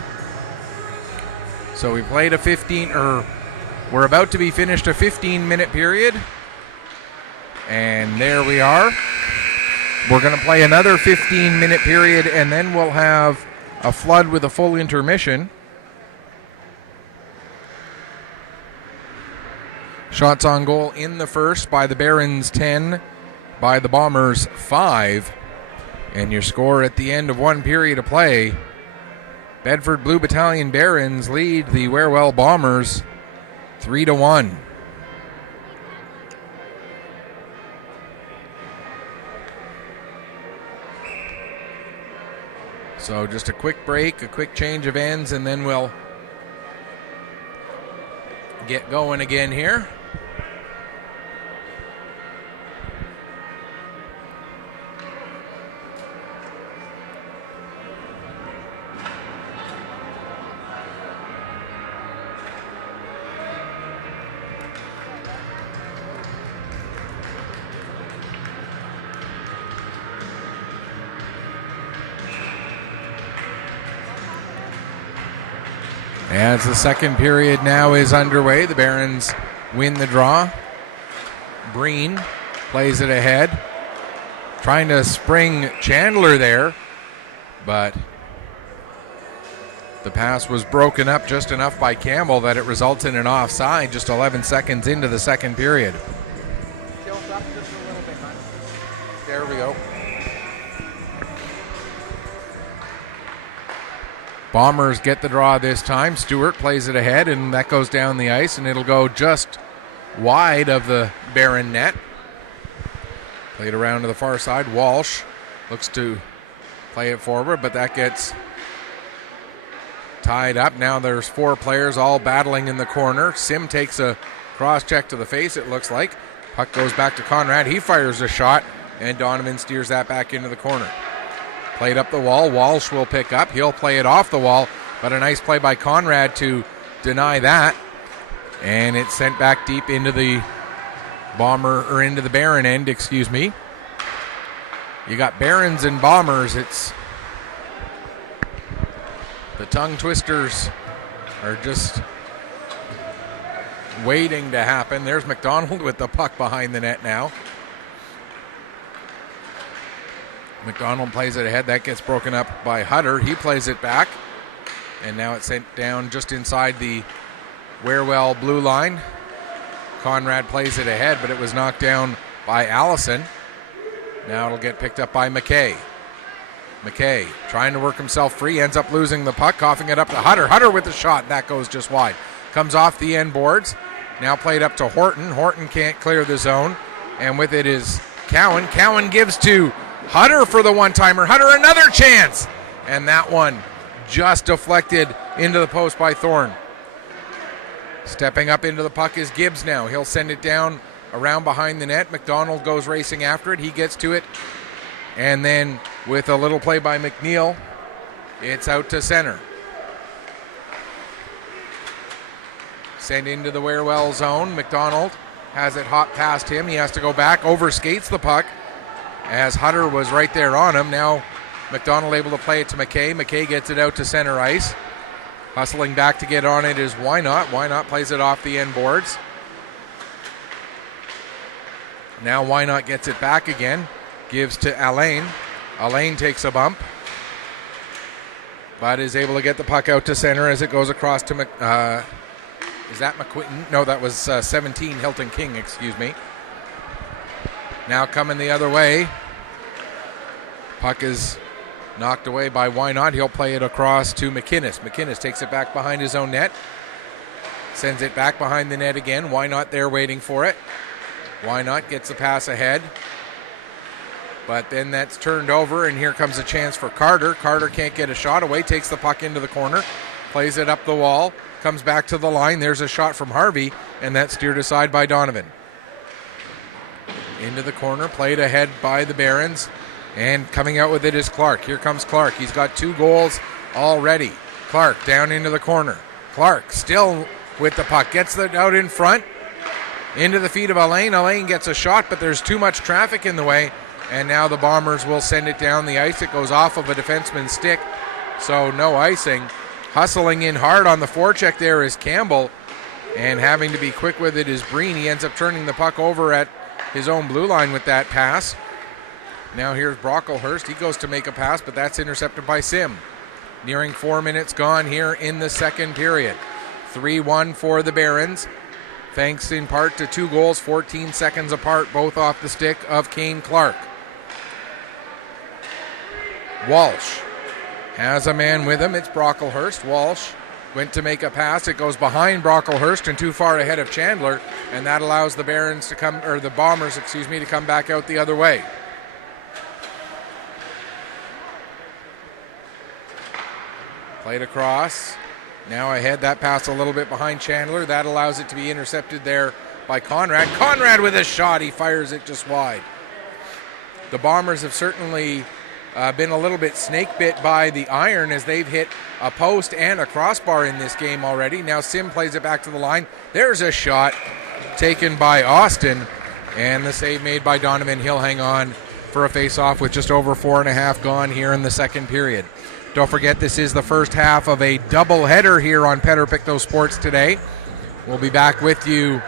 So we played we're about to be finished a 15-minute period. And there we are. We're going to play another 15-minute period, and then we'll have a flood with a full intermission. Shots on goal in the first by the Barons 10, by the Bombers 5. And your score at the end of one period of play, Bedford Blue Battalion Barons lead the Warewell Bombers 3-1. So just a quick break, a quick change of ends, and then we'll get going again here. As the second period now is underway, the Barons win the draw. Breen plays it ahead, trying to spring Chandler there, but the pass was broken up just enough by Campbell that it results in an offside just 11 seconds into the second period. Tilt up just a little bit, man. There we go. Bombers get the draw this time. Stewart plays it ahead, and that goes down the ice, and it'll go just wide of the Baron net. Played around to the far side. Walsh looks to play it forward, but that gets tied up. Now there's four players all battling in the corner. Sim takes a cross check to the face, it looks like. Puck goes back to Conrad. He fires a shot, and Donovan steers that back into the corner. Played up the wall. Walsh will pick up. He'll play it off the wall, but a nice play by Conrad to deny that. And it's sent back deep into the into the Baron end, excuse me. You got Barons and Bombers. It's the tongue twisters are just waiting to happen. There's McDonald with the puck behind the net now. McDonald plays it ahead. That gets broken up by Hutter. He plays it back. And now it's sent down just inside the Warewell blue line. Conrad plays it ahead, but it was knocked down by Allison. Now it'll get picked up by McKay. McKay trying to work himself free. Ends up losing the puck. Coughing it up to Hutter. Hutter with the shot. That goes just wide. Comes off the end boards. Now played up to Horton. Horton can't clear the zone. And with it is Cowan. Cowan gives to Hutter for the one-timer. Hutter another chance. And that one just deflected into the post by Thorne. Stepping up into the puck is Gibbs now. He'll send it down around behind the net. McDonald goes racing after it. He gets to it. And then with a little play by McNeil, it's out to center. Sent into the Warewell zone. McDonald has it hot past him. He has to go back. Overskates the puck as Hutter was right there on him. Now McDonald able to play it to McKay. McKay gets it out to center ice. Hustling back to get on it is Wynot. Wynot plays it off the end boards. Now Wynot gets it back again. Gives to Alain. Alain takes a bump, but is able to get the puck out to center as it goes across to is that McQuinton? No, that was 17, Hilton King, excuse me. Now coming the other way. Puck is knocked away by Wynot. He'll play it across to McInnes. McInnes takes it back behind his own net. Sends it back behind the net again. Wynot there waiting for it. Wynot gets the pass ahead. But then that's turned over, and here comes a chance for Carter. Carter can't get a shot away. Takes the puck into the corner. Plays it up the wall. Comes back to the line. There's a shot from Harvey, and that's steered aside by Donovan. Into the corner. Played ahead by the Barons. And coming out with it is Clark. Here comes Clark. He's got 2 goals already. Clark down into the corner. Clark still with the puck. Gets it out in front. Into the feet of Alain. Alain gets a shot, but there's too much traffic in the way. And now the Bombers will send it down the ice. It goes off of a defenseman's stick, so no icing. Hustling in hard on the forecheck there is Campbell. And having to be quick with it is Breen. He ends up turning the puck over at his own blue line with that pass. Now here's Brocklehurst. He goes to make a pass, but that's intercepted by Sim. Nearing 4 minutes gone here in the second period. 3-1 for the Barons, thanks in part to 2 goals 14 seconds apart, both off the stick of Kane Clark. Walsh has a man with him. It's Brocklehurst. Walsh went to make a pass. It goes behind Brocklehurst and too far ahead of Chandler, and that allows the Barons to come, or the Bombers, excuse me, to come back out the other way. Played across. Now ahead, that pass a little bit behind Chandler. That allows it to be intercepted there by Conrad. Conrad with a shot. He fires it just wide. The Bombers have certainly been a little bit snake bit by the iron as they've hit a post and a crossbar in this game already. Now Sim plays it back to the line. There's a shot taken by Austin, and the save made by Donovan. He'll hang on for a face-off with just over 4.5 gone here in the second period. Don't forget, this is the first half of a doubleheader here on Pictou Sports today. We'll be back with you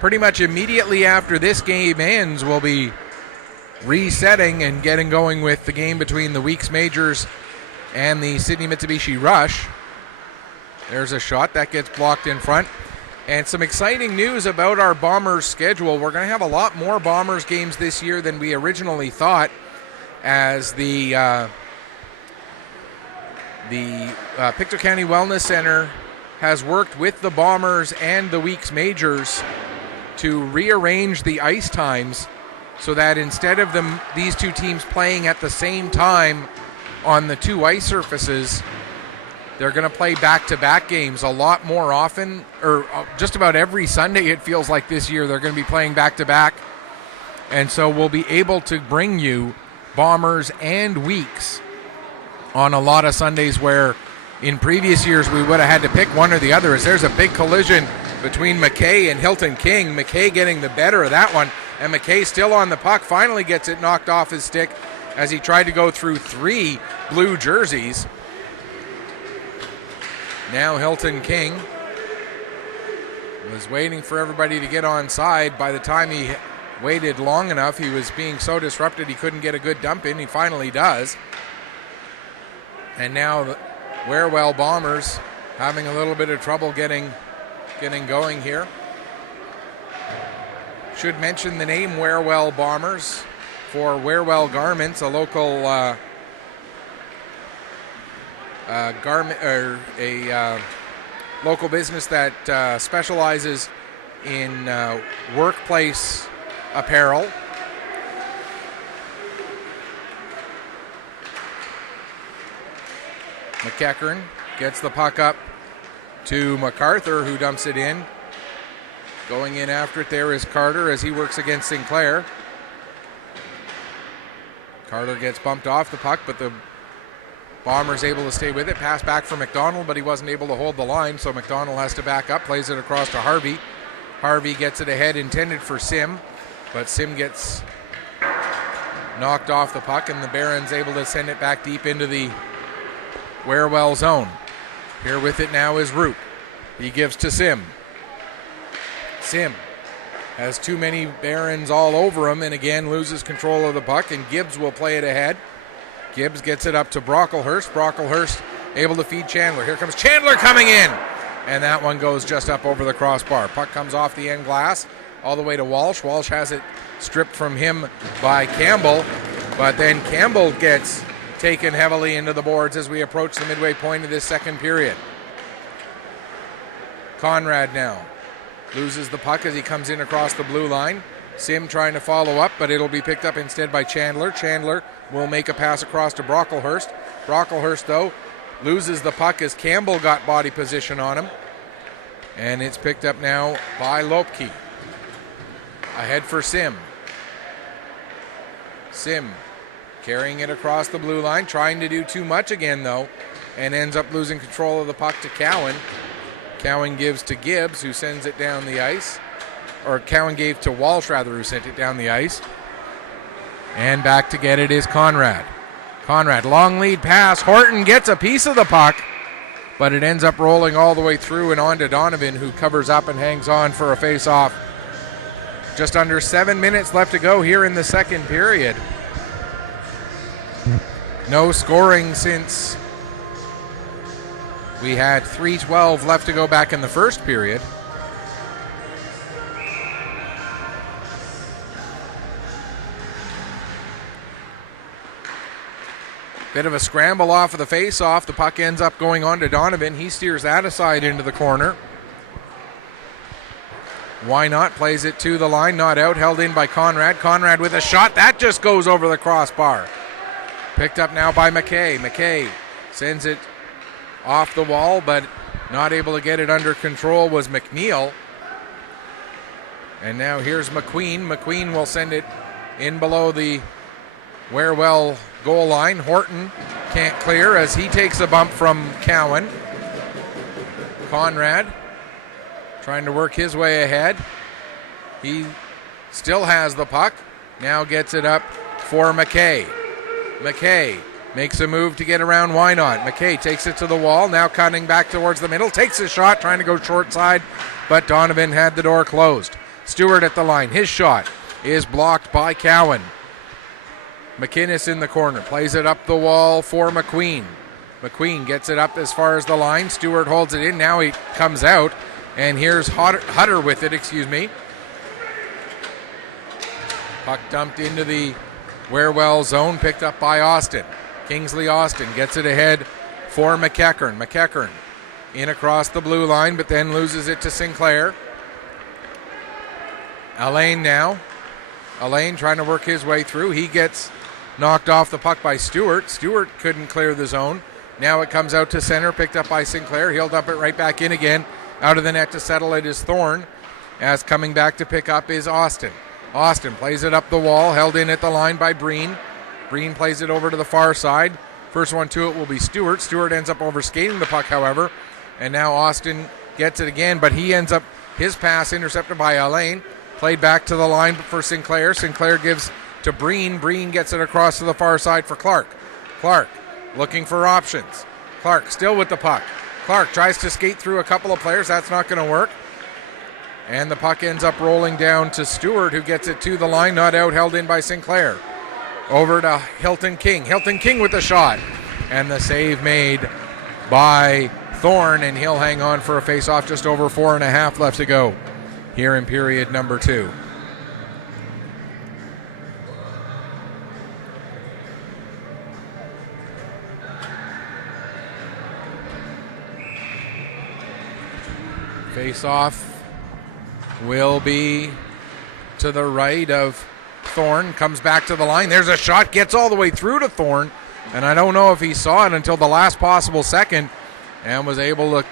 pretty much immediately after this game ends. We'll be resetting and getting going with the game between the Weeks Majors and the Sydney Mitsubishi Rush. There's a shot that gets blocked in front. And some exciting news about our Bombers schedule. We're going to have a lot more Bombers games this year than we originally thought, as the Pictou County Wellness Center has worked with the Bombers and the Weeks Majors to rearrange the ice times so that instead of these two teams playing at the same time on the two ice surfaces, they're going to play back-to-back games a lot more often, or just about every Sunday it feels like this year they're going to be playing back-to-back. And so we'll be able to bring you Bombers and Weeks on a lot of Sundays where in previous years we would have had to pick one or the other, as there's a big collision between McKay and Hilton King. McKay getting the better of that one, and McKay still on the puck, finally gets it knocked off his stick as he tried to go through 3 blue jerseys. Now Hilton King was waiting for everybody to get on side. By the time he waited long enough, he was being so disrupted he couldn't get a good dump in. He finally does. And now the Warewell Bombers having a little bit of trouble getting going here. Should mention the name Warewell Bombers for Warewell Garments, a local local business that specializes in workplace apparel. McEachern gets the puck up to MacArthur, who dumps it in. Going in after it there is Carter as he works against Sinclair. Carter gets bumped off the puck, but the Bombers able to stay with it. Pass back for McDonald, but he wasn't able to hold the line, so McDonald has to back up, plays it across to Harvey. Harvey gets it ahead, intended for Sim, but Sim gets knocked off the puck, and the Barons able to send it back deep into the Warewell zone. Here with it now is Root. He gives to Sim. Sim has too many Barons all over him and again loses control of the puck, and Gibbs will play it ahead. Gibbs gets it up to Brocklehurst. Brocklehurst able to feed Chandler. Here comes Chandler coming in, and that one goes just up over the crossbar. Puck comes off the end glass all the way to Walsh. Walsh has it stripped from him by Campbell, but then Campbell gets taken heavily into the boards as we approach the midway point of this second period. Conrad now loses the puck as he comes in across the blue line. Sim trying to follow up, but it'll be picked up instead by Chandler. Chandler will make a pass across to Brocklehurst. Brocklehurst, though, loses the puck as Campbell got body position on him. And it's picked up now by Lopke. Ahead for Sim. Sim carrying it across the blue line, trying to do too much again, though, and ends up losing control of the puck to Cowan. Cowan gives to Gibbs, who sends it down the ice. Or Cowan gave to Walsh, rather, who sent it down the ice. And back to get it is Conrad. Conrad, long lead pass. Horton gets a piece of the puck, but it ends up rolling all the way through and on to Donovan, who covers up and hangs on for a face-off. Just under 7 minutes left to go here in the second period. No scoring since we had 3:12 left to go back in the first period. Bit of a scramble off of the face-off. The puck ends up going on to Donovan. He steers that aside into the corner. Why not? Plays it to the line, not out. Held in by Conrad. Conrad with a shot. That just goes over the crossbar. Picked up now by McKay. McKay sends it off the wall, but Not able to get it under control was McNeil. And now here's McQueen. McQueen will send it in below the Warewell goal line. Horton can't clear as he takes a bump from Cowan. Conrad trying to work his way ahead. He still has the puck. Now gets it up for McKay. McKay makes a move to get around Wynot. McKay takes it to the wall. Now cutting back towards the middle. Takes a shot, trying to go short side, but Donovan had the door closed. Stewart at the line. His shot is blocked by Cowan. McInnes in the corner. Plays it up the wall for McQueen. McQueen gets it up as far as the line. Stewart holds it in. Now he comes out. And here's Hutter with it, Puck dumped into the Warewell zone. Picked up by Austin. Kingsley Austin gets it ahead for McEachern. McEachern in across the blue line, but then loses it to Sinclair. Alain now. Alain trying to work his way through. He gets knocked off the puck by Stewart. Stewart couldn't clear the zone. Now it comes out to center, picked up by Sinclair. He'll dump it right back in again. Out of the net to settle it is Thorne. As coming back to pick up is Austin. Austin plays it up the wall, held in at the line by Breen. Breen plays it over to the far side. First one to it will be Stewart. Stewart ends up overskating the puck, however. And now Austin gets it again, but he ends up, his pass intercepted by Alain. Played back to the line for Sinclair. Sinclair gives to Breen. Breen gets it across to the far side for Clark. Clark looking for options. Clark still with the puck. Clark tries to skate through a couple of players. That's not going to work. And the puck ends up rolling down to Stewart, who gets it to the line. Not out, held in by Sinclair. Over to Hilton King. Hilton King with the shot. And the save made by Thorne, and he'll hang on for a face-off. Just over 4.5 left to go here in period number 2. Face-off will be to the right of Thorne. Comes back to the line. There's a shot. Gets all the way through to Thorne. And I don't know if he saw it until the last possible second and was able to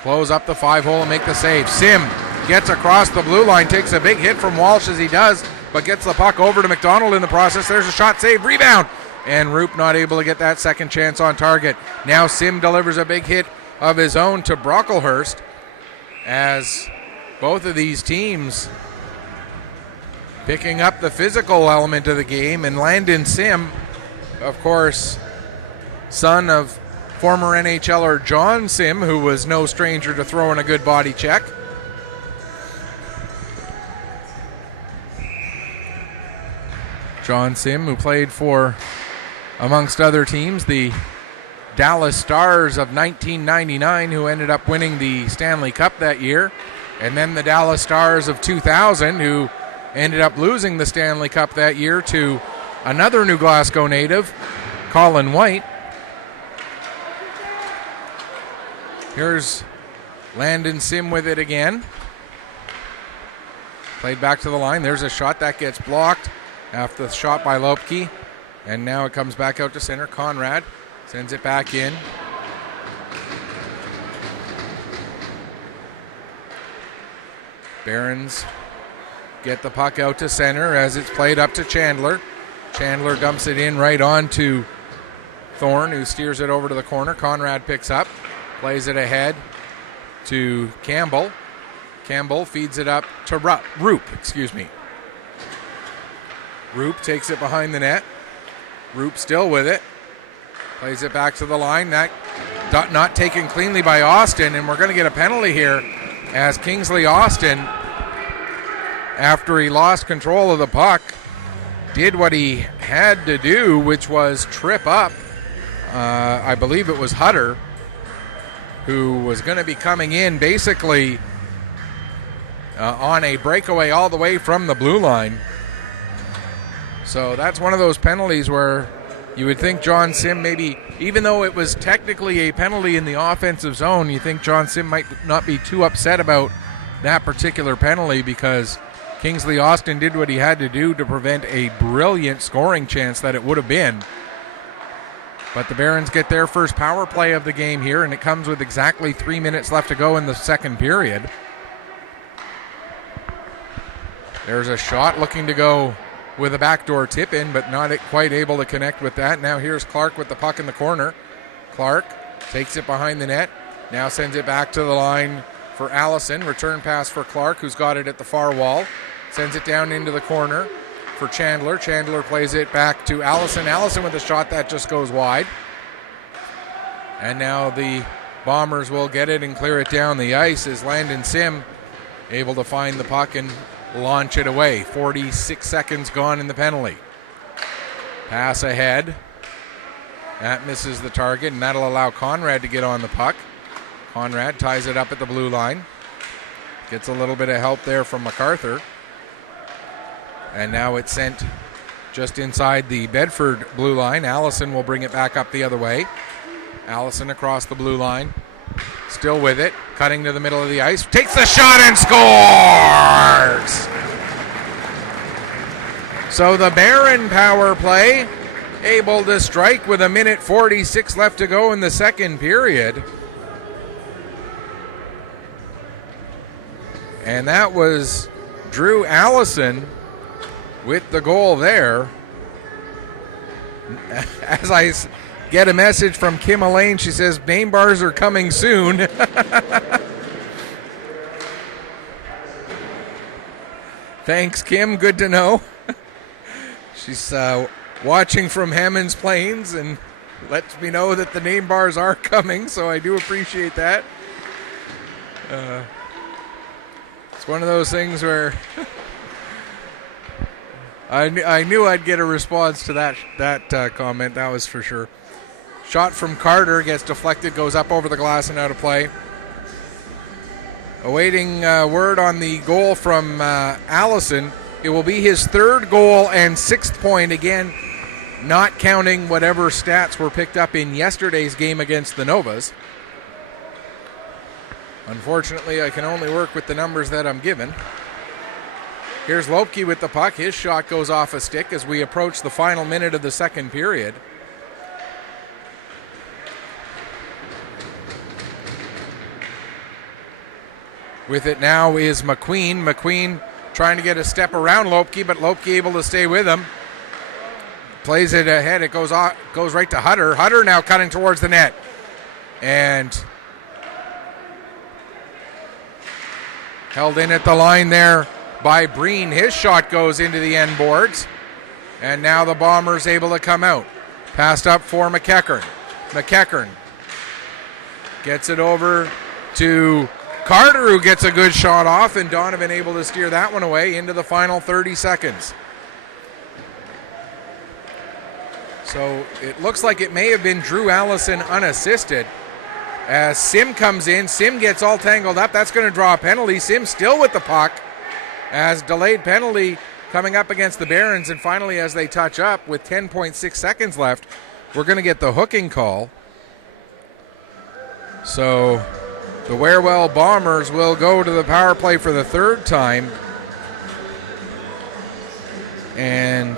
close up the 5-hole and make the save. Sim gets across the blue line. Takes a big hit from Walsh as he does, but gets the puck over to McDonald in the process. There's a shot, save, rebound. And Roop not able to get that second chance on target. Now Sim delivers a big hit of his own to Brocklehurst, as both of these teams picking up the physical element of the game. And Landon Sim, of course, son of former NHLer John Sim, who was no stranger to throwing a good body check. John Sim, who played for, amongst other teams, the Dallas Stars of 1999, who ended up winning the Stanley Cup that year, and then the Dallas Stars of 2000, who ended up losing the Stanley Cup that year to another New Glasgow native, Colin White. Here's Landon Sim with it again. Played back to the line. There's a shot that gets blocked after the shot by Lopke, and now it comes back out to center. Conrad sends it back in. Barons get the puck out to center as it's played up to Chandler. Chandler dumps it in right on to Thorne, who steers it over to the corner. Conrad picks up, plays it ahead to Campbell. Campbell feeds it up to Roop. Roop takes it behind the net. Roop still with it. Plays it back to the line. That not taken cleanly by Austin, and we're going to get a penalty here as Kingsley Austin, after he lost control of the puck, did what he had to do, which was trip up. I believe it was Hutter, who was going to be coming in basically on a breakaway all the way from the blue line. So that's one of those penalties where you would think John Sim maybe, even though it was technically a penalty in the offensive zone, you think John Sim might not be too upset about that particular penalty, because Kingsley Austin did what he had to do to prevent a brilliant scoring chance that it would have been. But the Barons get their first power play of the game here, and it comes with exactly 3 minutes left to go in the second period. There's a shot looking to go with a backdoor tip in, but not quite able to connect with that. Now here's Clark with the puck in the corner. Clark takes it behind the net, now sends it back to the line for Allison. Return pass for Clark, who's got it at the far wall. Sends it down into the corner for Chandler. Chandler plays it back to Allison. Allison with a shot that just goes wide. And now the Bombers will get it and clear it down the ice as Landon Sim able to find the puck and launch it away. 46 seconds gone in the penalty. Pass ahead. That misses the target, and that'll allow Conrad to get on the puck. Conrad ties it up at the blue line. Gets a little bit of help there from MacArthur. And now it's sent just inside the Bedford blue line. Allison will bring it back up the other way. Allison across the blue line. Still with it. Cutting to the middle of the ice. Takes the shot and scores! So the Baron power play able to strike with 1:46 left to go in the second period. And that was Drew Allison with the goal there. As I get a message from Kim Elaine, she says name bars are coming soon. Thanks, Kim. Good to know. She's watching from Hammond's Plains and lets me know that the name bars are coming, so I do appreciate that. It's one of those things where I knew I'd get a response to that comment, that was for sure. Shot from Carter gets deflected, goes up over the glass and out of play. Awaiting word on the goal from Allison. It will be his third goal and sixth point, again, not counting whatever stats were picked up in yesterday's game against the Novas. Unfortunately, I can only work with the numbers that I'm given. Here's Lopke with the puck. His shot goes off a stick as we approach the final minute of the second period. With it now is McQueen. McQueen trying to get a step around Lopke, but Lopke able to stay with him. Plays it ahead. It goes right to Hutter. Hutter now cutting towards the net. And held in at the line there by Breen. His shot goes into the end boards. And now the Bombers able to come out. Passed up for McEachern. McEachern gets it over to Carter, who gets a good shot off, and Donovan able to steer that one away into the final 30 seconds. So it looks like it may have been Drew Allison unassisted. As Sim comes in, Sim gets all tangled up. That's going to draw a penalty. Sim still with the puck as delayed penalty coming up against the Barons. And finally, as they touch up with 10.6 seconds left, we're going to get the hooking call. So the Warewell Bombers will go to the power play for the third time. And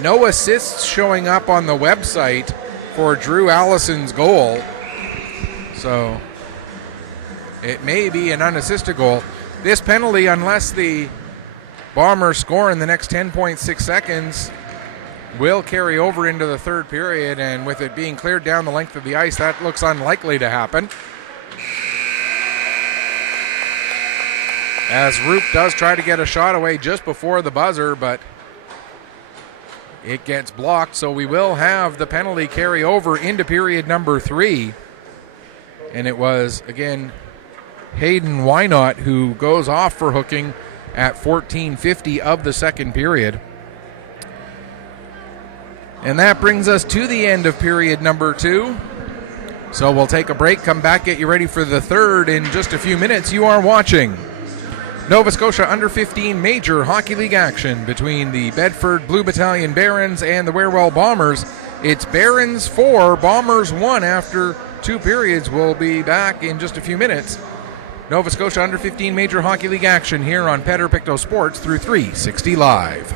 no assists showing up on the website for Drew Allison's goal. So it may be an unassisted goal. This penalty, unless the Bombers score in the next 10.6 seconds, will carry over into the third period, and with it being cleared down the length of the ice, that looks unlikely to happen. As Roop does try to get a shot away just before the buzzer, but it gets blocked, so we will have the penalty carry over into period number 3. And it was, again, Hayden Wynot who goes off for hooking at 14:50 of the second period. And that brings us to the end of period number 2. So we'll take a break, come back, get you ready for the third in just a few minutes. You are watching Nova Scotia Under-15 Major Hockey League action between the Bedford Blue Battalion Barons and the Warewell Bombers. It's Barons 4, Bombers 1 after 2 periods. We'll be back in just a few minutes. Nova Scotia Under-15 Major Hockey League action here on Pictou Sports through 360 Live.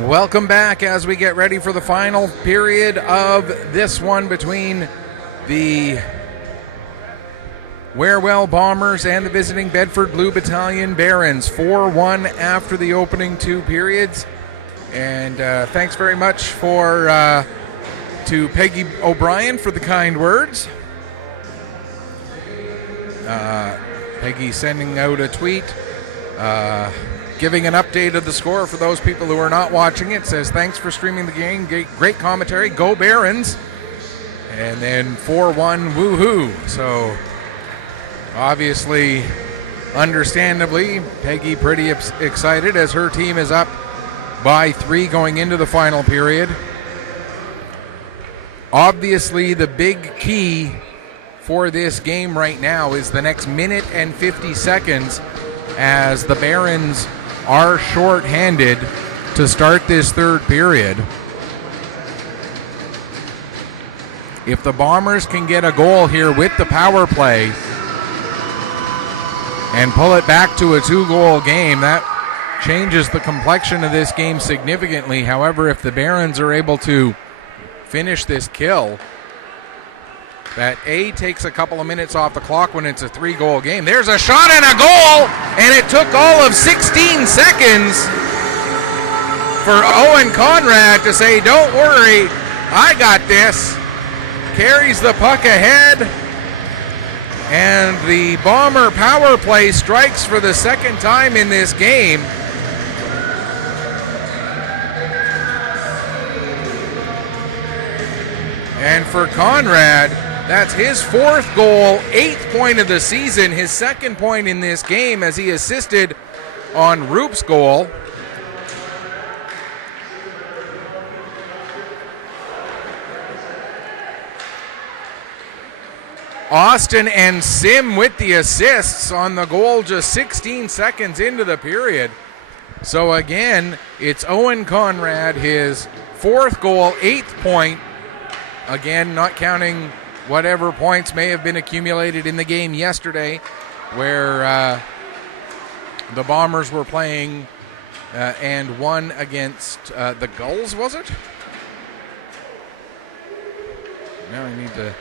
Welcome back as we get ready for the final period of this one between the Wherewell Bombers and the visiting Bedford Blue Battalion Barons. 4-1 after the opening two periods. And thanks very much to Peggy O'Brien for the kind words. Peggy sending out a tweet giving an update of the score for those people who are not watching it. Says, thanks for streaming the game. Great commentary. Go Barons. And then 4-1 woohoo. So obviously, understandably, Peggy pretty excited as her team is up by 3 going into the final period. Obviously, the big key for this game right now is the next minute and 50 seconds as the Barons are short-handed to start this third period. If the Bombers can get a goal here with the power play and pull it back to a 2-goal game, that changes the complexion of this game significantly. However, if the Barons are able to finish this kill, that takes a couple of minutes off the clock when it's a 3-goal game. There's a shot and a goal, and it took all of 16 seconds for Owen Conrad to say, don't worry, I got this. Carries the puck ahead, and the Bomber power play strikes for the second time in this game. And for Conrad, that's his 4th goal, 8th point of the season, his 2nd point in this game as he assisted on Roop's goal. Austin and Sim with the assists on the goal just 16 seconds into the period. So again, it's Owen Conrad, his 4th goal, 8th point. Again, not counting whatever points may have been accumulated in the game yesterday where the Bombers were playing and won against the Gulls, was it? Now I need to...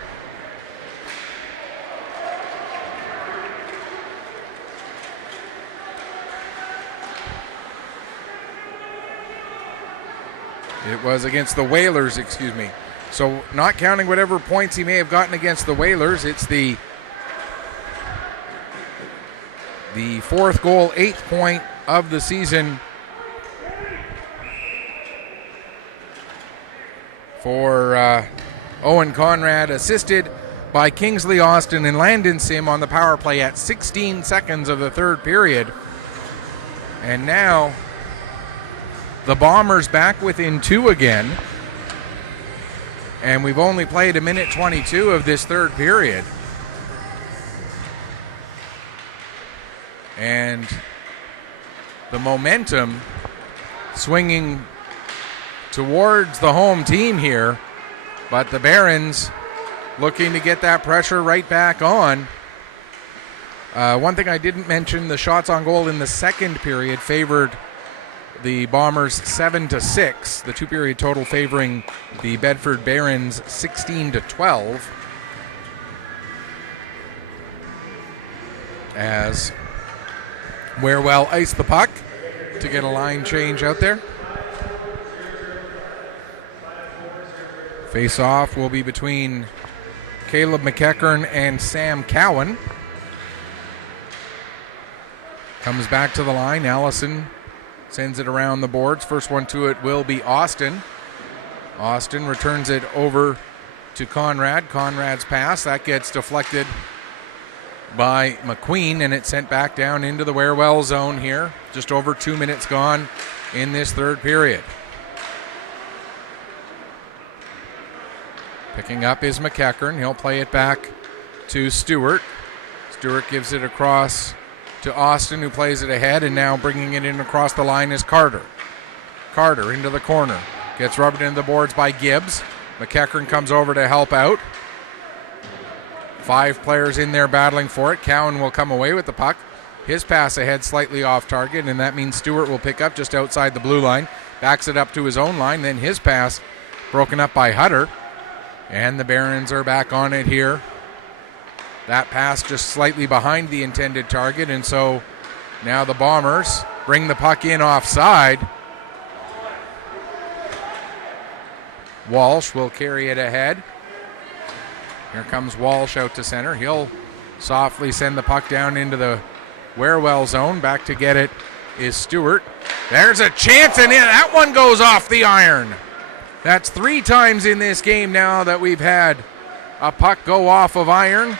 It was against the Whalers, excuse me. So not counting whatever points he may have gotten against the Whalers, it's the 4th goal, 8th point of the season for Owen Conrad, assisted by Kingsley Austin and Landon Sim on the power play at 16 seconds of the third period. And now the Bombers back within 2 again. And we've only played a minute 22 of this third period. And the momentum swinging towards the home team here. But the Barons looking to get that pressure right back on. One thing I didn't mention, the shots on goal in the second period favored the Bombers 7-6. The 2-period total favoring the Bedford Barons 16-12. As Wherewell iced the puck to get a line change out there. Face-off will be between Caleb McEachern and Sam Cowan. Comes back to the line. Allison sends it around the boards. First one to it will be Austin. Austin returns it over to Conrad. Conrad's pass, that gets deflected by McQueen, and it's sent back down into the Wherewell zone here. Just over 2 minutes gone in this third period. Picking up is McEachern. He'll play it back to Stewart. Stewart gives it across to Austin, who plays it ahead, and now bringing it in across the line is Carter. Carter into the corner. Gets rubbed into the boards by Gibbs. McEachern comes over to help out. 5 players in there battling for it. Cowan will come away with the puck. His pass ahead slightly off target, and that means Stewart will pick up just outside the blue line. backs it up to his own line. Then his pass broken up by Hutter. And the Barons are back on it here. That pass just slightly behind the intended target, and so now the Bombers bring the puck in offside. Walsh will carry it ahead. Here comes Walsh out to center. He'll softly send the puck down into the Warewell zone. Back to get it is Stewart. There's a chance, and that one goes off the iron. That's 3 times in this game now that we've had a puck go off of iron.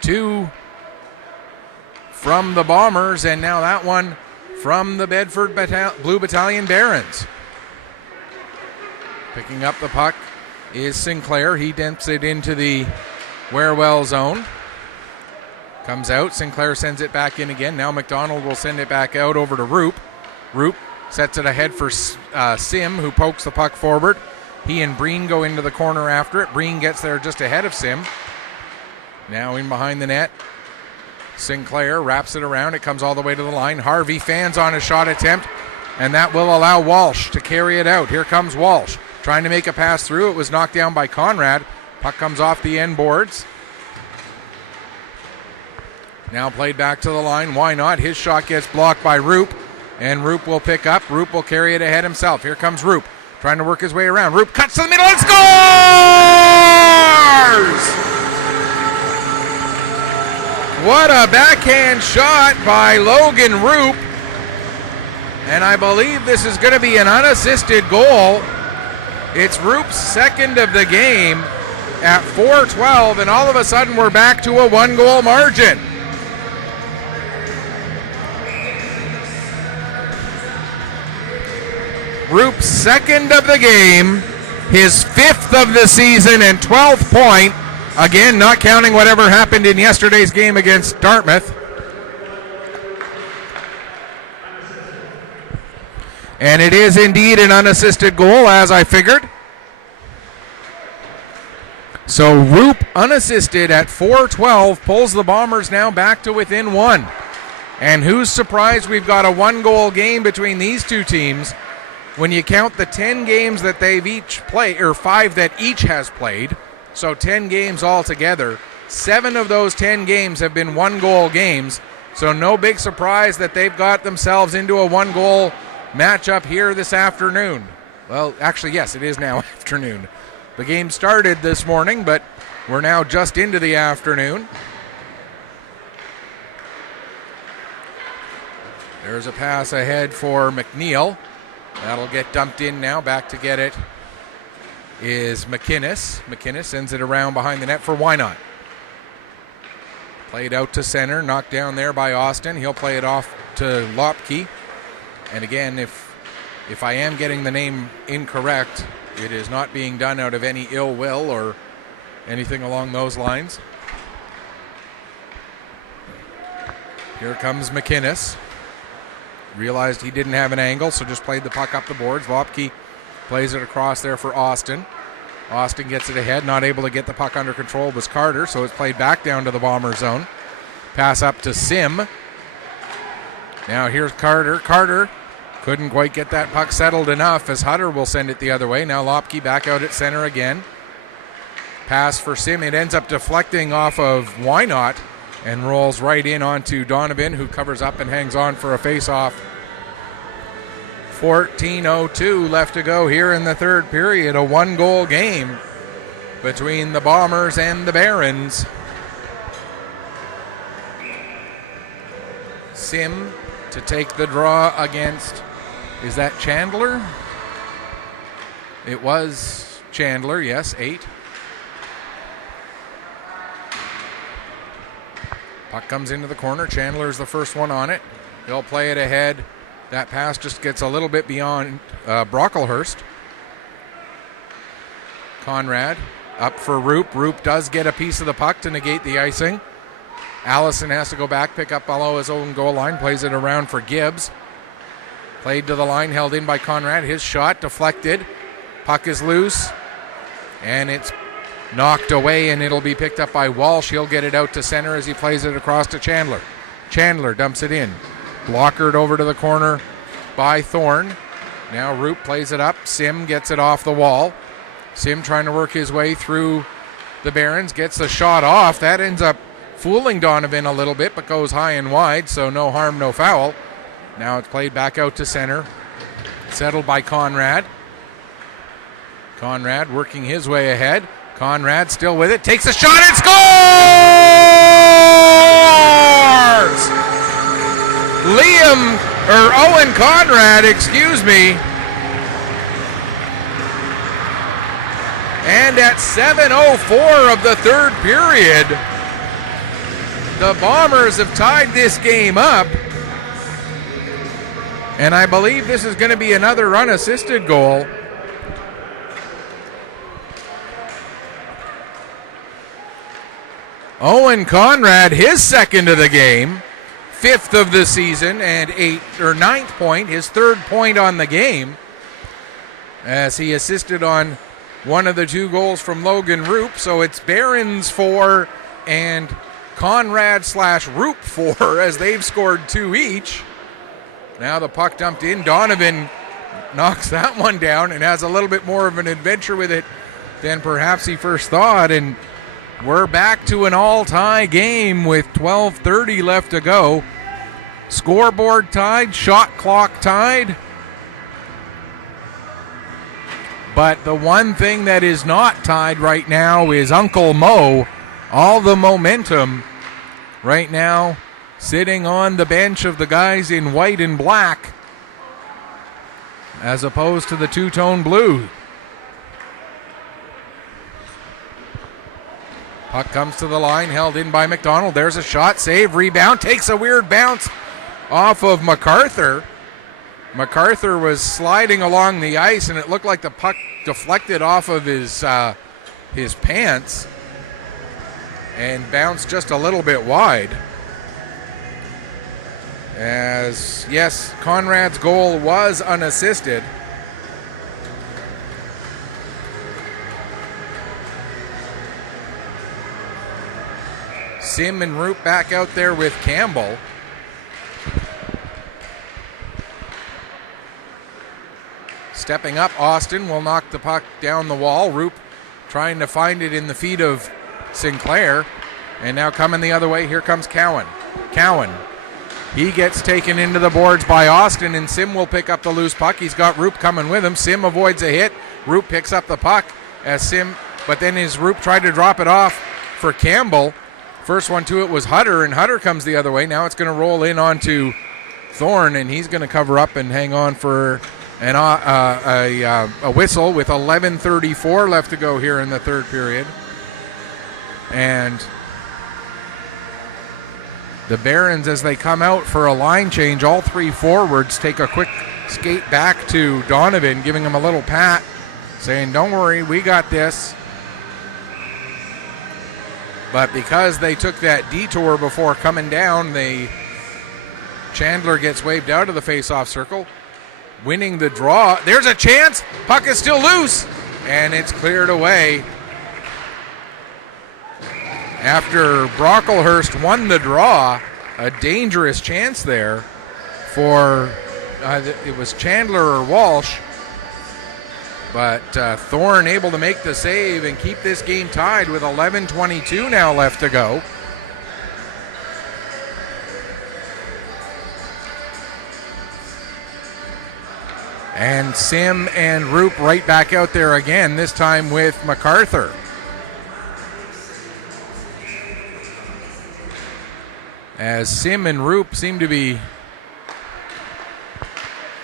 2 from the Bombers, and now that one from the Bedford Blue Battalion Barons. Picking up the puck is Sinclair. He dumps it into the Warewell zone. Comes out. Sinclair sends it back in again. Now McDonald will send it back out over to Roop. Roop sets it ahead for Sim, who pokes the puck forward. He and Breen go into the corner after it. Breen gets there just ahead of Sim. Now in behind the net. Sinclair wraps it around. It comes all the way to the line. Harvey fans on a shot attempt, and that will allow Walsh to carry it out. Here comes Walsh trying to make a pass through. It was knocked down by Conrad. Puck comes off the end boards. Now played back to the line. Why not? His shot gets blocked by Roop, and Roop will pick up. Roop will carry it ahead himself. Here comes Roop trying to work his way around. Roop cuts to the middle and scores! What a backhand shot by Logan Roop. And I believe this is going to be an unassisted goal. It's Roop's second of the game at 4:12, and all of a sudden we're back to a 1-goal margin. Roop's second of the game, his 5th of the season, and 12th point. Again, not counting whatever happened in yesterday's game against Dartmouth. And it is indeed an unassisted goal, as I figured. So Roop, unassisted at 4:12, pulls the Bombers now back to within 1. And who's surprised we've got a 1-goal game between these two teams when you count the 10 games that they've each played, or 5 that each has played. So 10 games altogether. 7 of those 10 games have been 1-goal games. So no big surprise that they've got themselves into a 1-goal matchup here this afternoon. Well, actually, yes, it is now afternoon. The game started this morning, but we're now just into the afternoon. There's a pass ahead for McNeil. That'll get dumped in now. Back to get it is McInnes. McInnes sends it around behind the net for Wynot. Played out to center, knocked down there by Austin. He'll play it off to Lopke. And again, if I am getting the name incorrect, it is not being done out of any ill will or anything along those lines. Here comes McInnes. Realized he didn't have an angle, so just played the puck up the boards. Lopke plays it across there for Austin. Austin gets it ahead, not able to get the puck under control was Carter, so it's played back down to the Bomber zone. Pass up to Sim. Now here's Carter. Carter couldn't quite get that puck settled enough as Hutter will send it the other way. Now Lopke back out at center again. Pass for Sim. It ends up deflecting off of Wynot and rolls right in onto Donovan, who covers up and hangs on for a face-off. 14:02 left to go here in the third period. A 1-goal game between the Bombers and the Barons. Sim to take the draw against, is that Chandler? It was Chandler, yes, 8. Puck comes into the corner. Chandler's the first one on it. He'll play it ahead. That pass just gets a little bit beyond Brocklehurst. Conrad up for Roop. Roop does get a piece of the puck to negate the icing. Allison has to go back, pick up below his own goal line, plays it around for Gibbs. Played to the line, held in by Conrad. His shot deflected. Puck is loose, and it's knocked away, and it'll be picked up by Walsh. He'll get it out to center as he plays it across to Chandler. Chandler dumps it in. Blockered over to the corner by Thorne. Now Roop plays it up. Sim gets it off the wall. Sim trying to work his way through the Barons. Gets the shot off. That ends up fooling Donovan a little bit, but goes high and wide, so no harm, no foul. Now it's played back out to center. Settled by Conrad. Conrad working his way ahead. Conrad still with it. Takes a shot and scores! Owen Conrad, excuse me. And at 7:04 of the third period, the Bombers have tied this game up. And I believe this is going to be another unassisted goal. Owen Conrad, his second of the game, fifth of the season, and ninth point, his third point on the game, as he assisted on one of the two goals from Logan Roop. So it's Barons 4 and Conrad/Roop 4 as they've scored 2 each. Now the puck dumped in. Donovan knocks that one down and has a little bit more of an adventure with it than perhaps he first thought. And we're back to an all-tie game with 12:30 left to go. Scoreboard tied, shot clock tied. But the one thing that is not tied right now is Uncle Mo. All the momentum right now sitting on the bench of the guys in white and black as opposed to the two-tone blue. Puck comes to the line, held in by McDonald. There's a shot, save, rebound, takes a weird bounce off of MacArthur. MacArthur was sliding along the ice, and it looked like the puck deflected off of his pants and bounced just a little bit wide. As, yes, Conrad's goal was unassisted. Sim and Roop back out there with Campbell. Stepping up, Austin will knock the puck down the wall. Roop trying to find it in the feet of Sinclair. And now coming the other way, here comes Cowan. Cowan, he gets taken into the boards by Austin, and Sim will pick up the loose puck. He's got Roop coming with him. Sim avoids a hit. Roop picks up the puck as Sim, but then as Roop tried to drop it off for Campbell. First one to it was Hutter, and Hutter comes the other way. Now it's going to roll in onto Thorne, and he's going to cover up and hang on for a whistle with 11:34 left to go here in the third period. And the Barons, as they come out for a line change, all three forwards take a quick skate back to Donovan, giving him a little pat, saying, "Don't worry, we got this." But because they took that detour before coming down, Chandler gets waved out of the face-off circle, winning the draw. There's a chance. Puck is still loose, and it's cleared away. After Brocklehurst won the draw, a dangerous chance there for, it was Chandler or Walsh. But Thorne able to make the save and keep this game tied with 11:22 now left to go. And Sim and Roop right back out there again, this time with MacArthur. As Sim and Roop seem to be...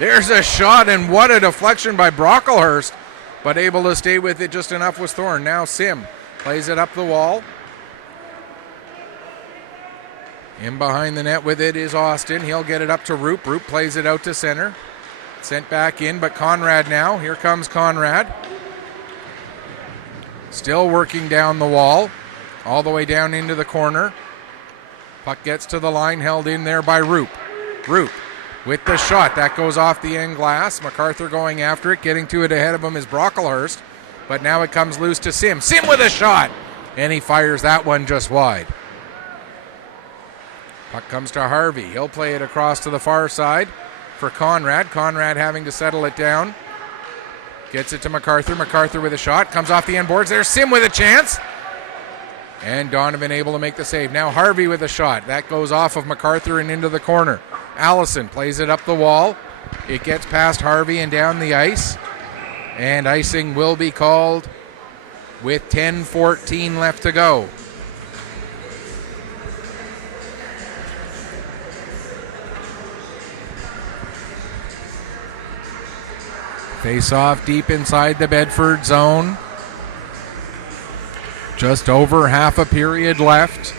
There's a shot, and what a deflection by Brocklehurst, but able to stay with it just enough was Thorne. Now Sim plays it up the wall. In behind the net with it is Austin. He'll get it up to Roop. Roop plays it out to center. Sent back in, but Conrad now. Here comes Conrad. Still working down the wall, all the way down into the corner. Puck gets to the line, held in there by Roop. Roop with the shot. That goes off the end glass. MacArthur going after it. Getting to it ahead of him is Brocklehurst. But now it comes loose to Sim. Sim with a shot. And he fires that one just wide. Puck comes to Harvey. He'll play it across to the far side. for Conrad. Conrad having to settle it down. Gets it to MacArthur. MacArthur with a shot. Comes off the end boards. There's Sim with a chance. And Donovan able to make the save. Now Harvey with a shot. That goes off of MacArthur and into the corner. Allison plays it up the wall. It gets past Harvey and down the ice. And icing will be called with 10:14 left to go. Face off deep inside the Bedford zone. Just over half a period left.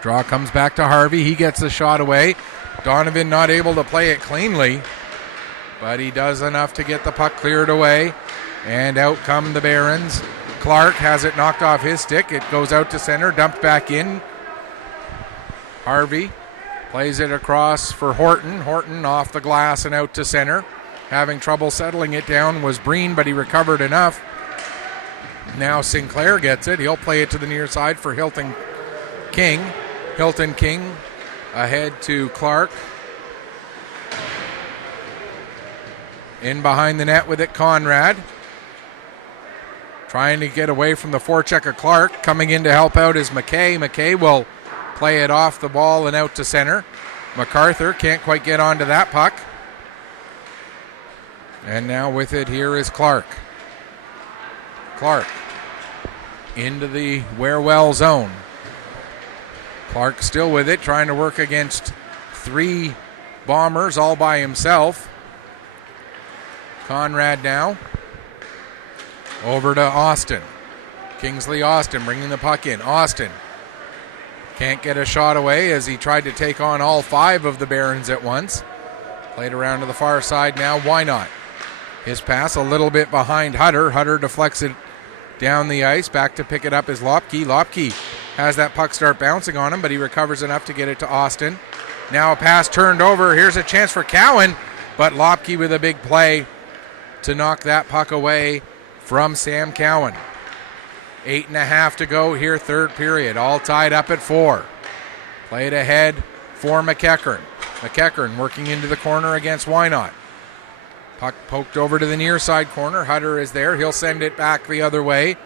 Draw comes back to Harvey. He gets the shot away. Donovan not able to play it cleanly, but he does enough to get the puck cleared away. And out come the Barons. Clark has it knocked off his stick. It goes out to center, dumped back in. Harvey plays it across for Horton. Horton off the glass and out to center. Having trouble settling it down was Breen, but he recovered enough. Now Sinclair gets it. He'll play it to the near side for Hilton King. Hilton King ahead to Clark. In behind the net with it, Conrad. Trying to get away from the forecheck of Clark. Coming in to help out is McKay. McKay will play it off the ball and out to center. MacArthur can't quite get onto that puck. And now with it here is Clark. Clark into the Warewell zone. Clark still with it, trying to work against three Bombers all by himself. Conrad now over to Austin. Kingsley Austin bringing the puck in. Austin can't get a shot away as he tried to take on all five of the Barons at once. Played around to the far side now. Why not? His pass a little bit behind Hutter. Hutter deflects it down the ice. Back to pick it up is Lopke. Lopke has that puck start bouncing on him, but he recovers enough to get it to Austin. Now a pass turned over. Here's a chance for Cowan, but Lopke with a big play to knock that puck away from Sam Cowan. 8.5 to go here, third period. All tied up at 4. Played ahead for McEachern. McEachern working into the corner against Wynot. Puck poked over to the near side corner. Hutter is there. He'll send it back the other way.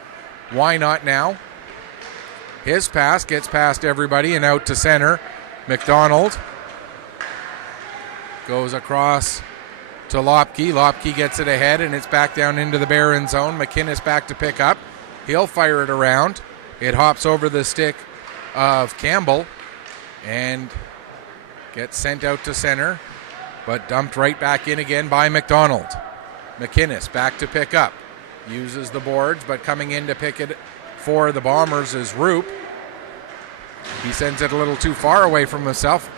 Wynot now. His pass gets past everybody and out to center. McDonald goes across to Lopke. Lopke gets it ahead and it's back down into the Baron zone. McInnes back to pick up. He'll fire it around. It hops over the stick of Campbell and gets sent out to center, but dumped right back in again by McDonald. McInnes back to pick up. Uses the boards, but coming in to pick it for the Bombers is Roop. He sends it a little too far away from himself.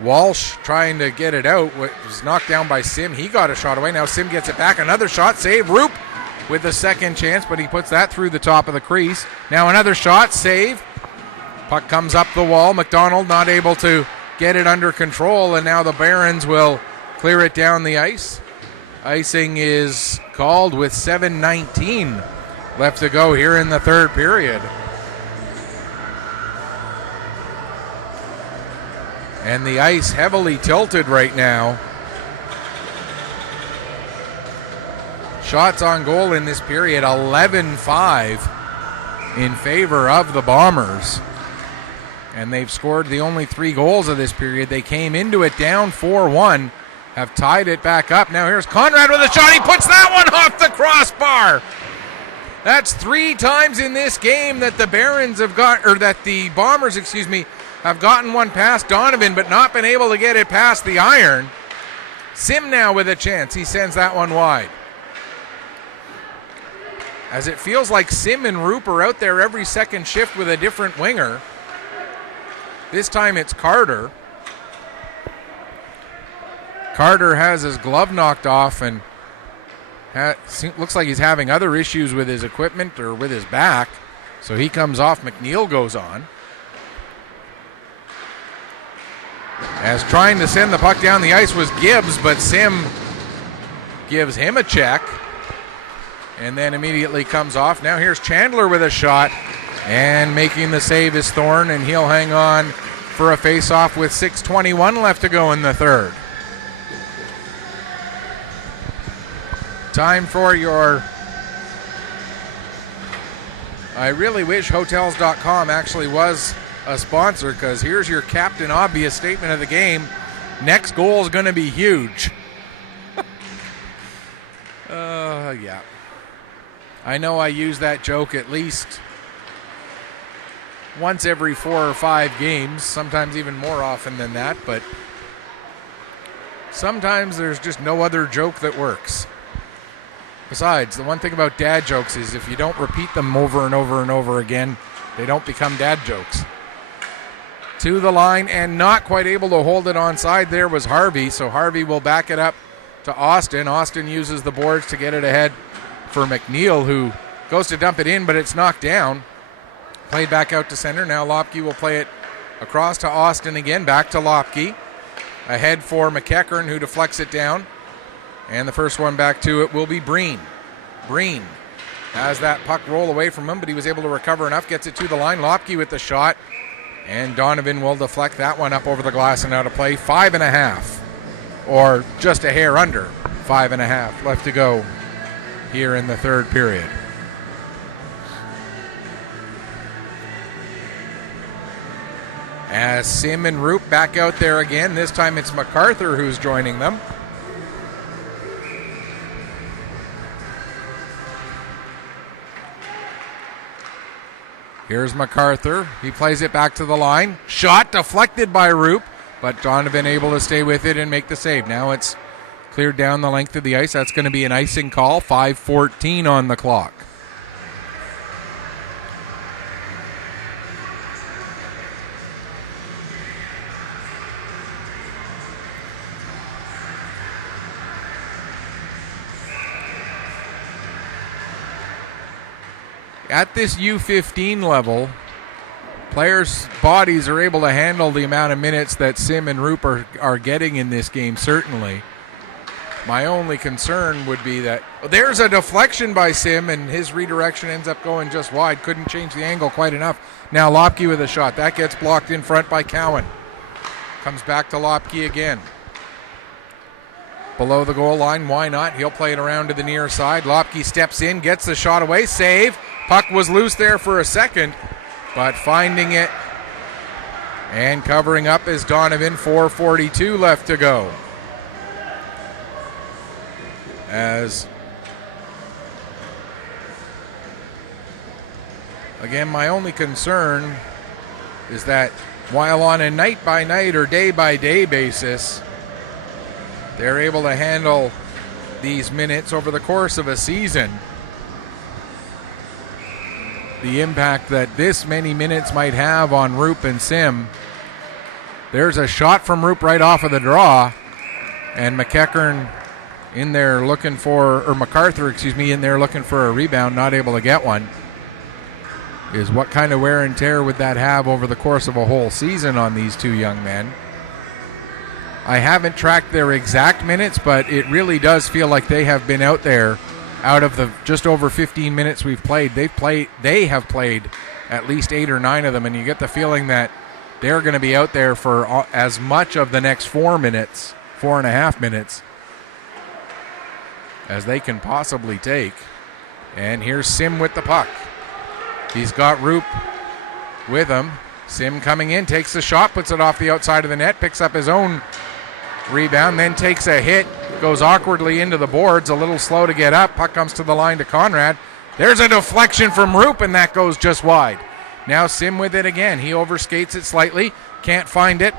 Walsh trying to get it out. Was knocked down by Sim. He got a shot away. Now Sim gets it back. Another shot. Save. Roop with the second chance, but he puts that through the top of the crease. Now another shot. Save. Puck comes up the wall. McDonald not able to get it under control, and now the Barons will clear it down the ice. Icing is called with 7:19 left to go here in the third period. And the ice heavily tilted right now. Shots on goal in this period, 11-5 in favor of the Bombers. And they've scored the only 3 goals of this period. They came into it down 4-1, have tied it back up. Now here's Conrad with a shot. He puts that one off the crossbar. That's 3 times in this game that the Barons have got, or that the Bombers, have gotten one past Donovan, but not been able to get it past the iron. Sim now with a chance. He sends that one wide. As it feels like Sim and Roop are out there every second shift with a different winger. This time it's Carter. Carter has his glove knocked off and looks like he's having other issues with his equipment or with his back. So he comes off. McNeil goes on. As trying to send the puck down the ice was Gibbs, but Sim gives him a check and then immediately comes off. Now here's Chandler with a shot, and making the save is Thorne, and he'll hang on for a face-off with 6:21 left to go in the third. Time for your... I really wish Hotels.com actually was a sponsor, because here's your Captain Obvious statement of the game. Next goal is going to be huge. Yeah. I know I use that joke at least once every 4 or 5 games, sometimes even more often than that, but sometimes there's just no other joke that works. Besides, the one thing about dad jokes is if you don't repeat them over and over and over again, they don't become dad jokes. To the line and not quite able to hold it onside there was Harvey, so Harvey will back it up to Austin. Austin uses the boards to get it ahead for McNeil, who goes to dump it in, but it's knocked down. Played back out to center. Now Lopke will play it across to Austin again, back to Lopke. Ahead for McEachern, who deflects it down. And the first one back to it will be Breen. Breen has that puck roll away from him, but he was able to recover enough, gets it to the line. Lopke with the shot, and Donovan will deflect that one up over the glass and out of play. 5.5, or just a hair under 5.5 left to go here in the third period. As Sim and Roop back out there again, this time it's MacArthur who's joining them. Here's MacArthur. He plays it back to the line. Shot deflected by Roop, but Donovan able to stay with it and make the save. Now it's cleared down the length of the ice. That's going to be an icing call. 5:14 on the clock. At this U15 level, players' bodies are able to handle the amount of minutes that Sim and Roop are getting in this game, certainly. My only concern would be that there's a deflection by Sim, and his redirection ends up going just wide. Couldn't change the angle quite enough. Now Lopke with a shot. That gets blocked in front by Cowan. Comes back to Lopke again. Below the goal line, why not? He'll play it around to the near side. Lopke steps in, gets the shot away, save. Puck was loose there for a second, but finding it and covering up is Donovan. 4:42 left to go. As, again, my only concern is that while on a night-by-night or day-by-day basis, they're able to handle these minutes over the course of a season, the impact that this many minutes might have on Roop and Sim. There's a shot from Roop right off of the draw, and MacEachern in there looking for, or MacArthur, in there looking for a rebound, not able to get one. Is what kind of wear and tear would that have over the course of a whole season on these two young men? I haven't tracked their exact minutes, but it really does feel like they have been out there. Out of the just over 15 minutes we've played, they have played at least 8 or 9 of them, and you get the feeling that they're going to be out there for as much of the next 4 minutes, 4.5 minutes, as they can possibly take. And here's Sim with the puck. He's got Roop with him. Sim coming in, takes the shot, puts it off the outside of the net, picks up his own rebound, then takes a hit, goes awkwardly into the boards, a little slow to get up. Puck comes to the line to Conrad. There's a deflection from Roop, and that goes just wide. Now Sim with it again. He overskates it slightly, can't find it,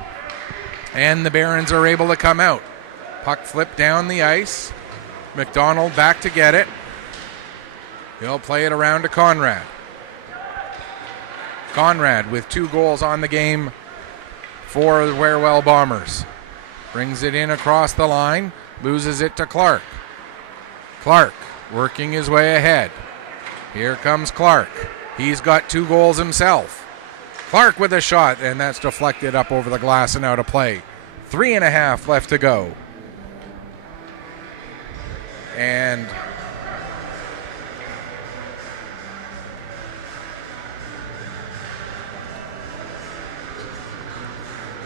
and the Barons are able to come out. Puck flipped down the ice. McDonald back to get it. He'll play it around to Conrad. Conrad with 2 goals on the game for the Warewell Bombers. Brings it in across the line, loses it to Clark. Clark working his way ahead. Here comes Clark. He's got 2 goals himself. Clark with a shot, and that's deflected up over the glass and out of play. 3.5 left to go. And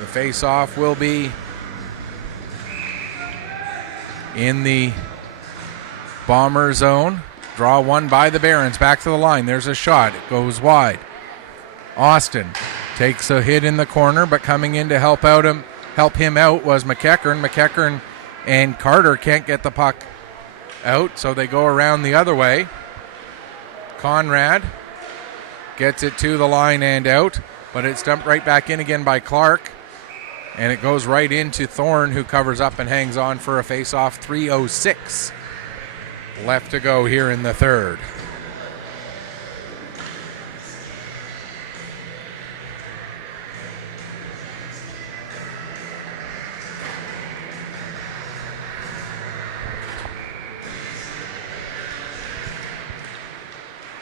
The face-off will be in the Bomber zone. Draw one by the Barons. Back to the line. There's a shot. It goes wide. Austin takes a hit in the corner, but coming in to help him out was McEachern. McEachern and Carter can't get the puck out, so they go around the other way. Conrad gets it to the line and out, but it's dumped right back in again by Clark, and it goes right into Thorne, who covers up and hangs on for a face-off. 3:06 left to go here in the third.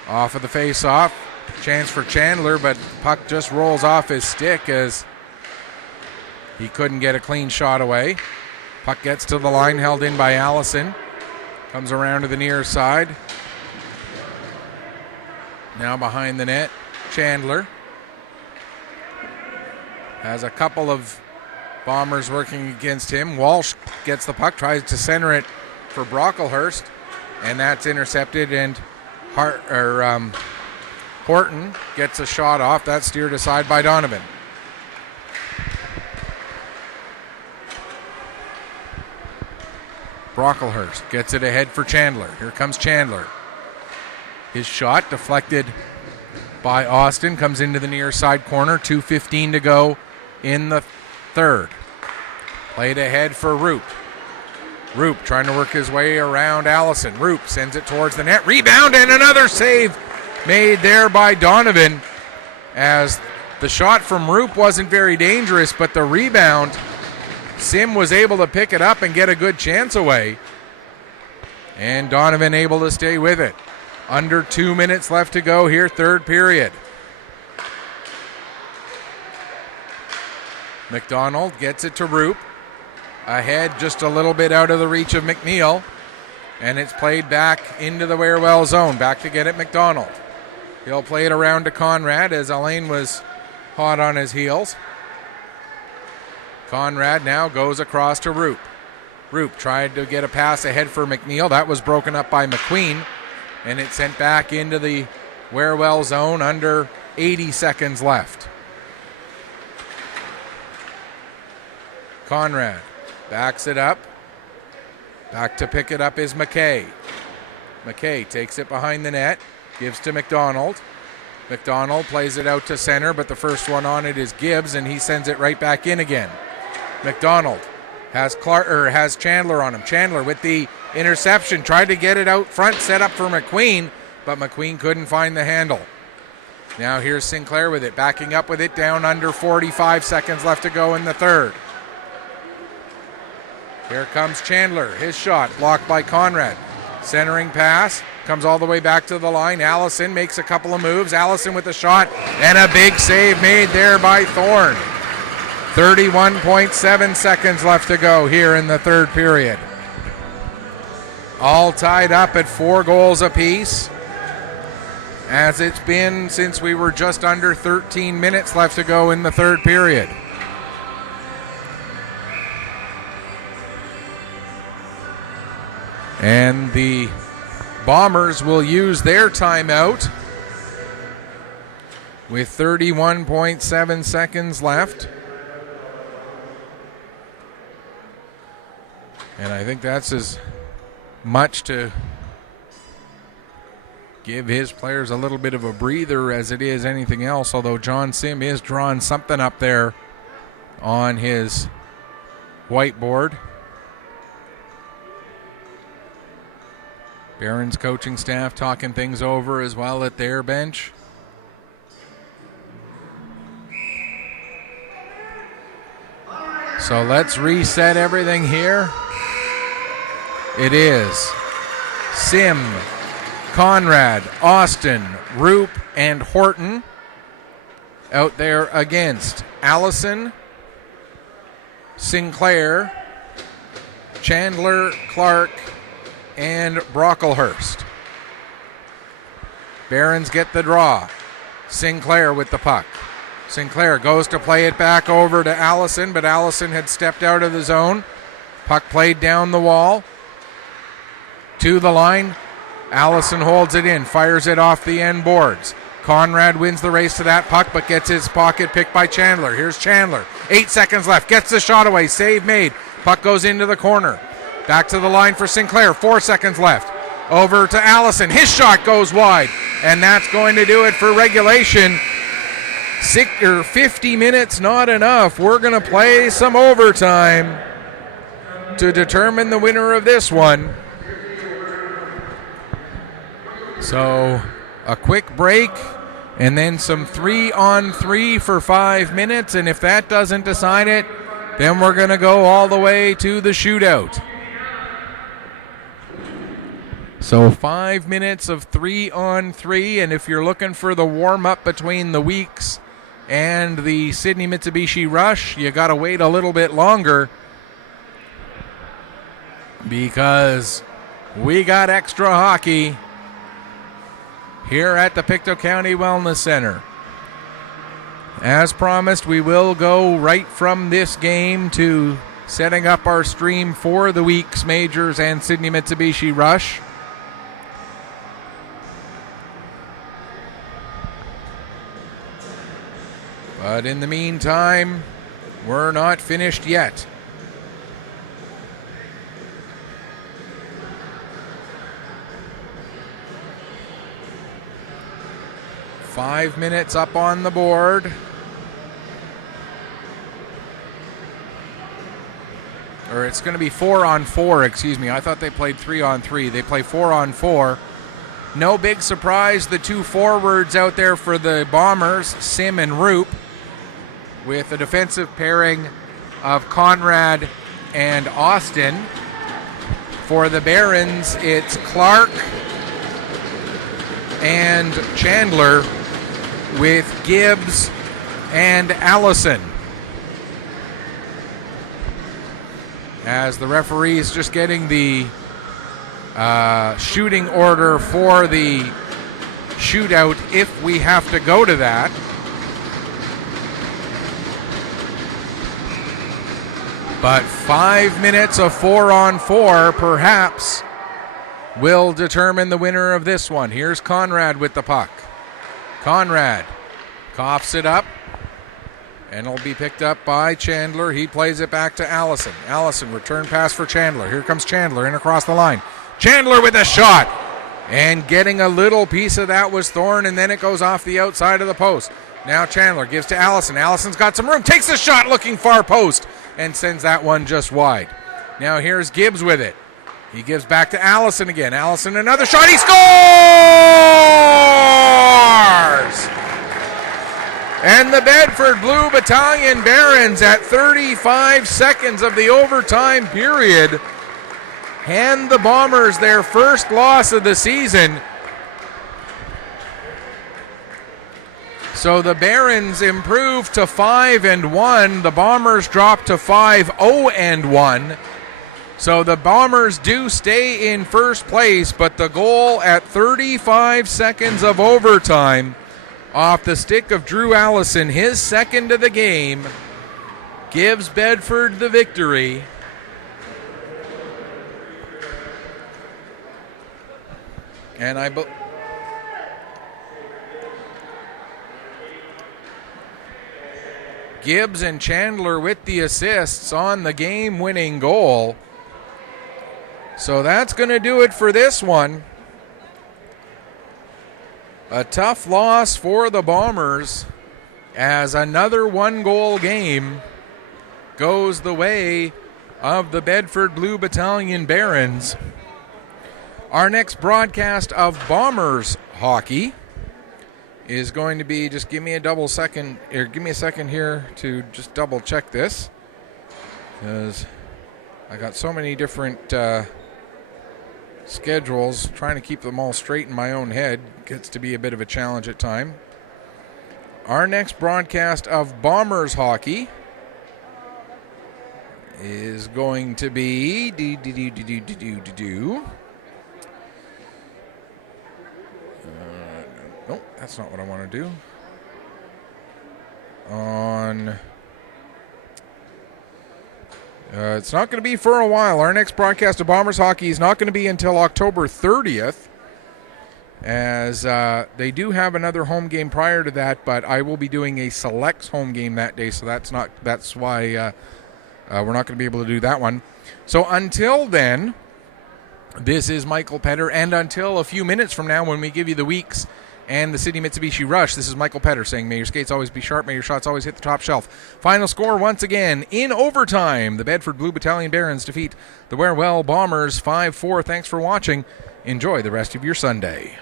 Off of the face-off, chance for Chandler, but puck just rolls off his stick as he couldn't get a clean shot away. Puck gets to the line, held in by Allison. Comes around to the near side. Now behind the net, Chandler has a couple of Bombers working against him. Walsh gets the puck, tries to center it for Brocklehurst, and that's intercepted, and Horton gets a shot off. That's steered aside by Donovan. Brocklehurst gets it ahead for Chandler. Here comes Chandler. His shot deflected by Austin. Comes into the near side corner. 2:15 to go in the third. Played ahead for Roop. Roop trying to work his way around Allison. Roop sends it towards the net. Rebound and another save made there by Donovan, as the shot from Roop wasn't very dangerous, but the rebound, Sim was able to pick it up and get a good chance away. And Donovan able to stay with it. Under 2 minutes left to go here, third period. McDonald gets it to Roop. Ahead, just a little bit out of the reach of McNeil. And it's played back into the Warewell zone. Back to get it, McDonald. He'll play it around to Conrad as Alain was hot on his heels. Conrad now goes across to Roop. Roop tried to get a pass ahead for McNeil. That was broken up by McQueen. And it's sent back into the Warewell zone under 80 seconds left. Conrad backs it up. Back to pick it up is McKay. McKay takes it behind the net. Gives to McDonald. McDonald plays it out to center, but the first one on it is Gibbs, and he sends it right back in again. McDonald has Chandler on him. Chandler with the interception. Tried to get it out front, set up for McQueen, but McQueen couldn't find the handle. Now here's Sinclair with it. Backing up with it, down under 45 seconds left to go in the third. Here comes Chandler. His shot blocked by Conrad. Centering pass. Comes all the way back to the line. Allison makes a couple of moves. Allison with a shot. And a big save made there by Thorne. 31.7 seconds left to go here in the third period. All tied up at 4 goals apiece, as it's been since we were just under 13 minutes left to go in the third period. And the Bombers will use their timeout with 31.7 seconds left. And I think that's as much to give his players a little bit of a breather as it is anything else, although John Sim is drawing something up there on his whiteboard. Barron's coaching staff talking things over as well at their bench. So let's reset everything here. It is Sim, Conrad, Austin, Roop, and Horton out there against Allison, Sinclair, Chandler, Clark, and Brocklehurst. Barons get the draw. Sinclair with the puck. Sinclair goes to play it back over to Allison, but Allison had stepped out of the zone. Puck played down the wall. To the line. Allison holds it in, fires it off the end boards. Conrad wins the race to that puck, but gets his pocket picked by Chandler. Here's Chandler. 8 seconds left. Gets the shot away. Save made. Puck goes into the corner. Back to the line for Sinclair. 4 seconds left. Over to Allison. His shot goes wide. And that's going to do it for regulation. 50 minutes, not enough. We're going to play some overtime to determine the winner of this one. So a quick break and then some 3-on-3 for 5 minutes. And if that doesn't decide it, then we're going to go all the way to the shootout. So 5 minutes of 3-on-3. And if you're looking for the warm-up between the Weeks and the Sydney Mitsubishi Rush, you got to wait a little bit longer because we got extra hockey here at the Pictou County Wellness Center. As promised, we will go right from this game to setting up our stream for the Weeks Majors and Sydney Mitsubishi Rush. But in the meantime, we're not finished yet. Five minutes up on the board. Or it's going to be 4-on-4, excuse me. I thought they played 3-on-3. They play 4-on-4. No big surprise, the two forwards out there for the Bombers, Sim and Roop, with a defensive pairing of Conrad and Austin. For the Barons, it's Clark and Chandler, with Gibbs and Allison. As the referee is just getting the shooting order for the shootout if we have to go to that. But 5 minutes of 4-on-4 perhaps will determine the winner of this one. Here's Conrad with the puck. Conrad coughs it up, and it'll be picked up by Chandler. He plays it back to Allison. Allison, return pass for Chandler. Here comes Chandler in across the line. Chandler with a shot, and getting a little piece of that was Thorne, and then it goes off the outside of the post. Now Chandler gives to Allison. Allison's got some room, takes a shot looking far post, and sends that one just wide. Now here's Gibbs with it. He gives back to Allison again. Allison, another shot. He scores! And the Bedford Blue Battalion Barons, at 35 seconds of the overtime period, hand the Bombers their first loss of the season. So the Barons improve to 5-1. The Bombers drop to 5-0-1. So the Bombers do stay in first place, but the goal at 35 seconds of overtime off the stick of Drew Allison, his second of the game, gives Bedford the victory. And Gibbs and Chandler with the assists on the game-winning goal. So that's going to do it for this one. A tough loss for the Bombers as another one-goal game goes the way of the Bedford Blue Battalion Barons. Our next broadcast of Bombers hockey is going to be, just give me a second here to just double check this, because I got so many different schedules. Trying to keep them all straight in my own head gets to be a bit of a challenge at time. Our next broadcast of Bombers hockey is going to be nope, that's not what I want to do. on. It's not going to be for a while. Our next broadcast of Bombers hockey is not going to be until October 30th, as they do have another home game prior to that, but I will be doing a selects home game that day, so that's why we're not going to be able to do that one. So until then, this is Michael Petter, and until a few minutes from now when we give you the weeks and the City Mitsubishi Rush, this is Michael Petter saying, may your skates always be sharp, may your shots always hit the top shelf. Final score once again, in overtime, the Bedford Blue Battalion Barons defeat the Warewell Bombers 5-4. Thanks for watching. Enjoy the rest of your Sunday.